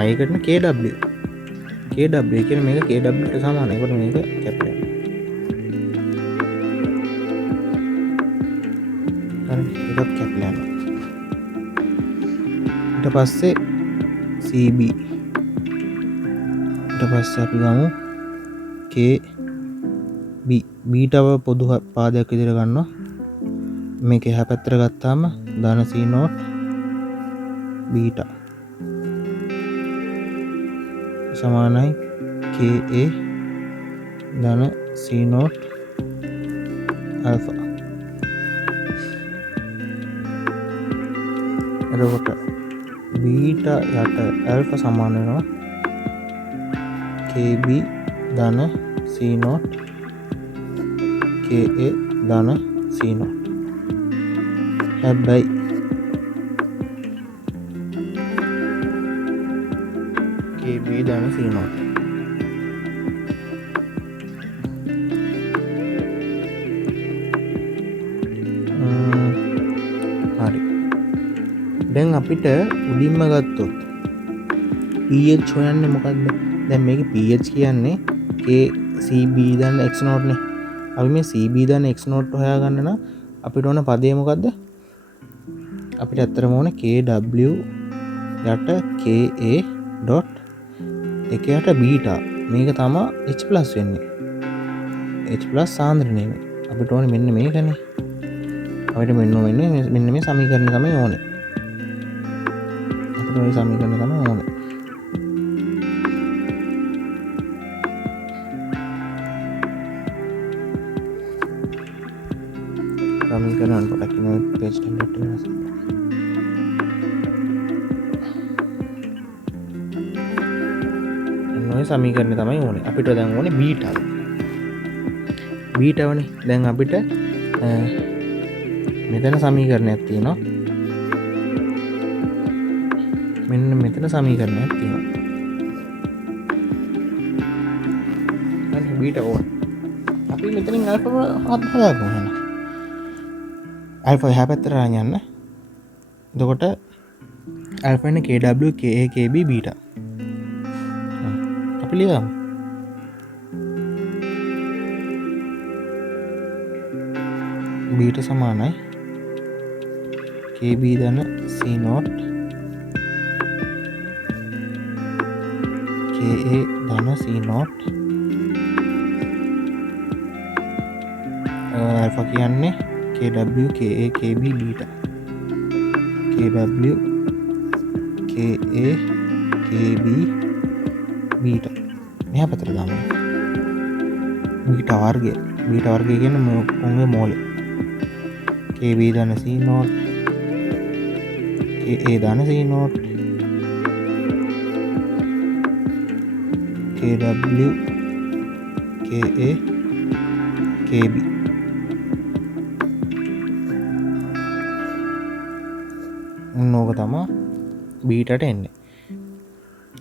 ඒකට KW කියන්නේ මේක KW ට සමානයි. ඒකට මේක කැපිටල්. හරි. ඒකත් කැපිටල් යනවා. ඊට පස්සේ CB. ඊට පස්සේ අපි ගමු KB බීටාව පොදු පාදයක් විදිහට ගන්නවා. මේක එහා පැත්තට ගත්තාම ධන C naught beta සමානයි KA ධන C naught alpha. එතකොට බීටා යට alpha සමාන වෙනවා KB ධන C naught KA ධන C naught. හැබැයි KB ධන C naught හරි. දැන් අපිට උඩින්ම ගත්තොත් pH හොයන්නේ මොකද්ද? දැන් මේක pH කියන්නේ KCB දන්න x නෝට් නේ. අපි මේ CB දන්න x නෝට් හොයාගන්න නම් අපිට ඕන පදේ මොකද්ද? අපිට ඇත්තටම ඕන KW යට KA ඩොට් එක යට බීටා. මේක තමයි H+ වෙන්නේ. H+ සාන්ද්‍රණය මේ. අපිට ඕනේ මෙන්න මේකනේ. අපිට මෙන්න මේ සමීකරණය තමයි ඕනේ. අපිට මේ සමීකරණය තමයි ඕනේ. සමීකරණ පොඩක් ඉන්න page template එක වෙනස් කරන්න. මේ සමීකරණය තමයි ඕනේ. අපිට දැන් ඕනේ බීටා. බීටාවනේ. දැන් අපිට මෙතන සමීකරණයක් තියෙනවා. මෙන්න මෙතන සමීකරණයක් තියෙනවා. දැන් බීටා ඕන. අපි මෙතනින් ආල්ෆා හදාගමු එහෙනම්. ආල්ෆා එහා පැත්තට අරන් යන්න. එතකොට ආල්ෆා ඉන්නේ KW KA KB බීටා. අපි ලියමු. බීටා සමානයි KB ධන C නෝට් KA ධන C නෝට් ආල්ෆා කියන්නේ KW KA KB beta KW KA KB beta මෙහා පැත්තට දාමු. බීටා වර්ගය කියන්නේ උන්ගේ මෝලේ KB ධන C නෝට් KA ධන C note KW KA KB නෝක තමා බීටට එන්නේ.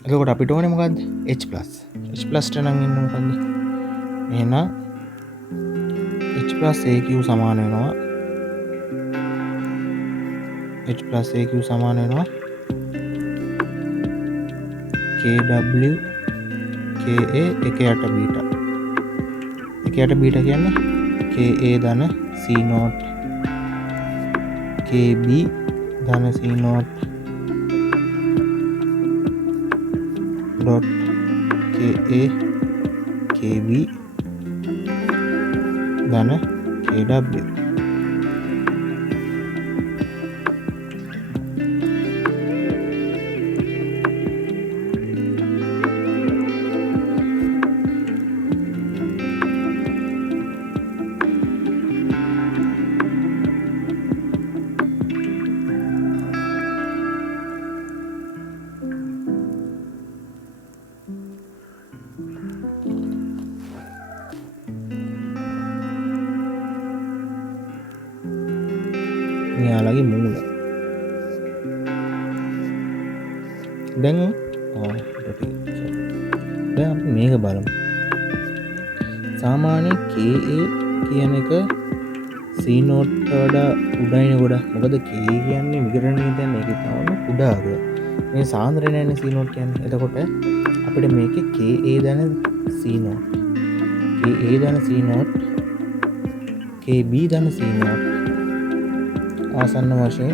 එතකොට අපිට ඕනේ මොකද්ද? H+ ට නම් එන්නේ මොකද්ද? එහෙනම් H+ AQ සමාන වෙනවා H+ AQ සමාන වෙනවා KW KA එක යට බීටා. එක යට බීටා කියන්නේ KA ධන C නෝට් KB ධන C note dot KA KB ධන KW. මෙයාලගේ මූල දැන් අපි මේක බලමු. සාමාන්‍ය KA කියන එක C නෝට් වඩා උඩයින ගොඩක්. මොකද KA කියන්නේ විකරණීය තැන ඒක තමයි උඩාග. මේ සාන්ද්‍රණයනේ C නෝට් කියන්නේ. එතකොට අපිට මේකේ KA ධන C නෝට් KA ධන C නෝට් KB ධන C නෝට් ආසන්න වශයෙන්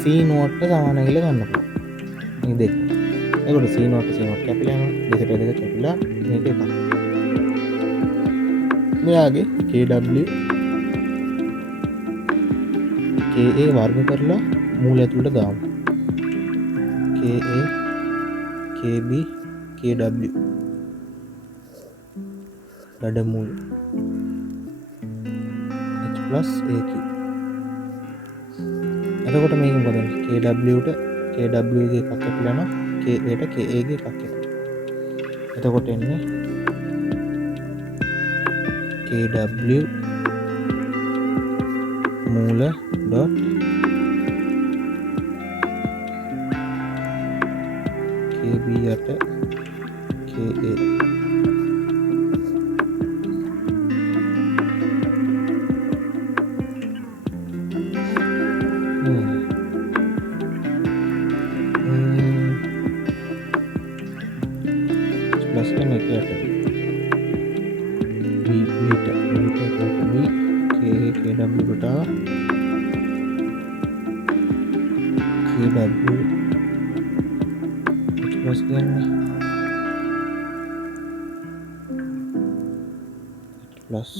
C නෝට් සමාන කියලා ගන්න පුළුවන්. මේ දෙක. එතකොට C නෝට් කැපිලා යනවා. දෙකට දෙක කැපිලා මේක එකක්. මෙයාගේ KW KA වර්ග කරලා මූල ඇතුළට දාමු. KA KB KW වැඩමූල H+ AQ. එතකොට මේක මොකද? KW ගේ එකක් කැපිලා යනවා. KA ට KA ගේ එකක් කැපිලා. එතකොට එන්නේ KW මූල ඩොට් KB යට KA. KW කට ආවා. KW plus කියන්නේ plus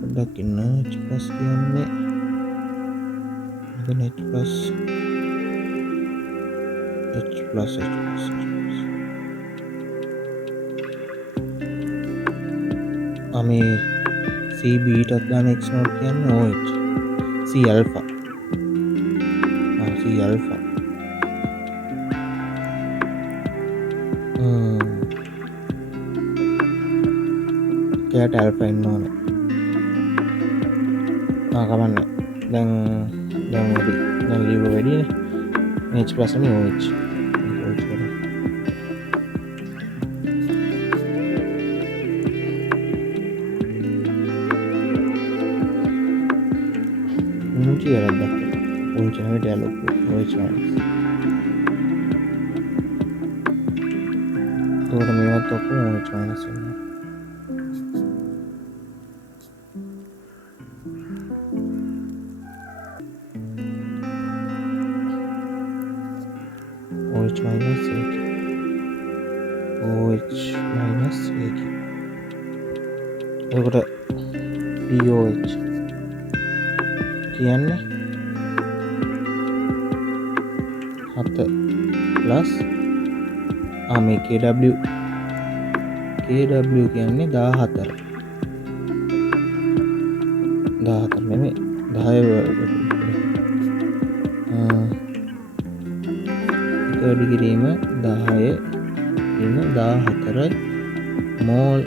පොඩ්ඩක් ඉන්න h plus කියන්නේ මෙතන h plus මේ C beta දාන x naught කියන්නේ OH C alpha C alpha කයට alpha එන්න ඕනේ කමන්නේ දැන් වැඩි දැන් ලීව වැඩිනේ h plus නේ OH කියලා දැක්කේ OH නෙවෙයි ඩයලොග් OH minus ඒකට මේවත් ඔක්කොම OH minus වෙනවා OH minus AK OH minus AK ඒකට POH කියන්නේ 7 plus මේ KW කියන්නේ 14 නෙමෙයි 10 වැඩි කිරීම 10 ඍණ 14 මෝල්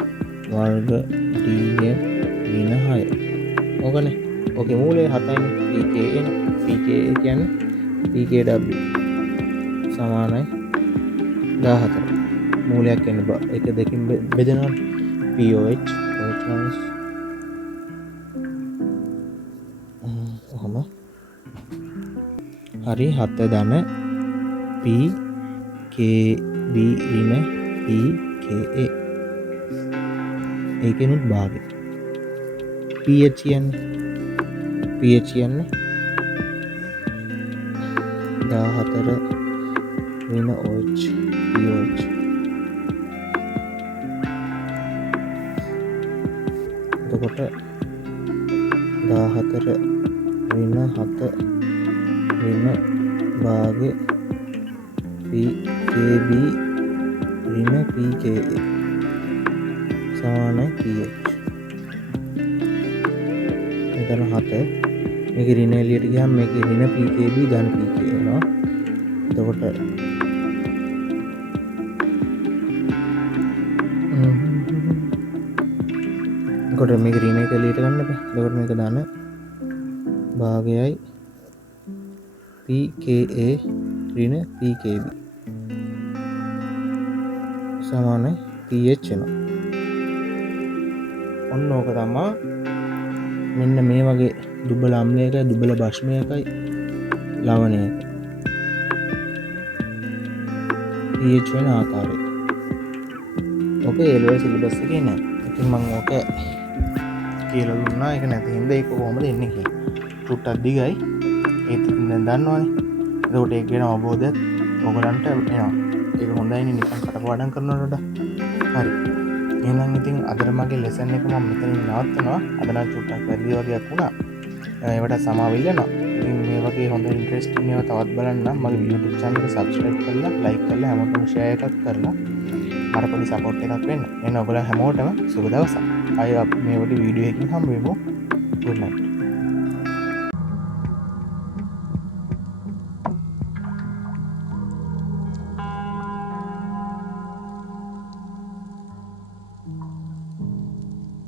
වර්ග dm ඍණ 6 ඕකනේ ඕකේ මූලය 7යි pKa කියන්නේ pKw සමානයි 14 මූලයක් එන්න එක දෙකින් බෙදෙනවා POH OH ඔහොම හරි 7 ධන pKb ඍණ pKa ඒකෙනුත් භාගය pH කියන්නේ 14 ඍණ OH POH එතකොට 14 ඍණ 7 ඍණ භාගය pKb ඍණ pKa සමානයි pH මෙතන 7 මේක ඍණ එළියට ගියාම මේක ඍණ pKb ධන pKa එනවා එතකොට මේක ඍණ එක එළියට ගන්න බෑ එතකොට මේක ධන භාගයයි pKa ඍණ pKb සමානයි pH එනවා ඔන්න ඕක තමයි මෙන්න මේ වගේ දුබල අම්ලයකයි දුබල භෂ්මයකයි ලවණයකයි pH වෙන ආකාරය ඔක A-level සිලබස් එකේ නෑ ඉතින් මම ඕක කියලා දුන්නා ඒක නැති හින්දා ඒක කොහොමද එන්නේ කියලා ටුට්ටක් දිගයි ඒත් ඉතින් දැන් දන්නවනේ එතකොට ඒක ගැන අවබෝධයක් ඔයගලන්ට එනවා ඒක හොඳයිනේ නිකන් කටපාඩම් කරනකොට හරි එහෙනම් ඉතින් අදට මගේ ලෙසන් එක මම මෙතනින් නවත්තනවා අද නම් ටුට්ටක් වැඩි වගේක් වුණා ඒවට සමාවෙන්න යනවා ඉතින් මේ වගේ හොඳ ඉන්ට්‍රෙස්ටිං ඒවා තවත් බලන්න නම් මගේ YouTube channel එක subscribe කරලා like කරලා හැමෝටම share එකක් කරලා මට පොඩි support එකක් වෙන්න එහෙනම් ඔයගොල්ලෝ හැමෝටම සුබ දවසක් ආයෙ මේ වගේ වීඩියෝ එකකින් හම්බ වෙමු good night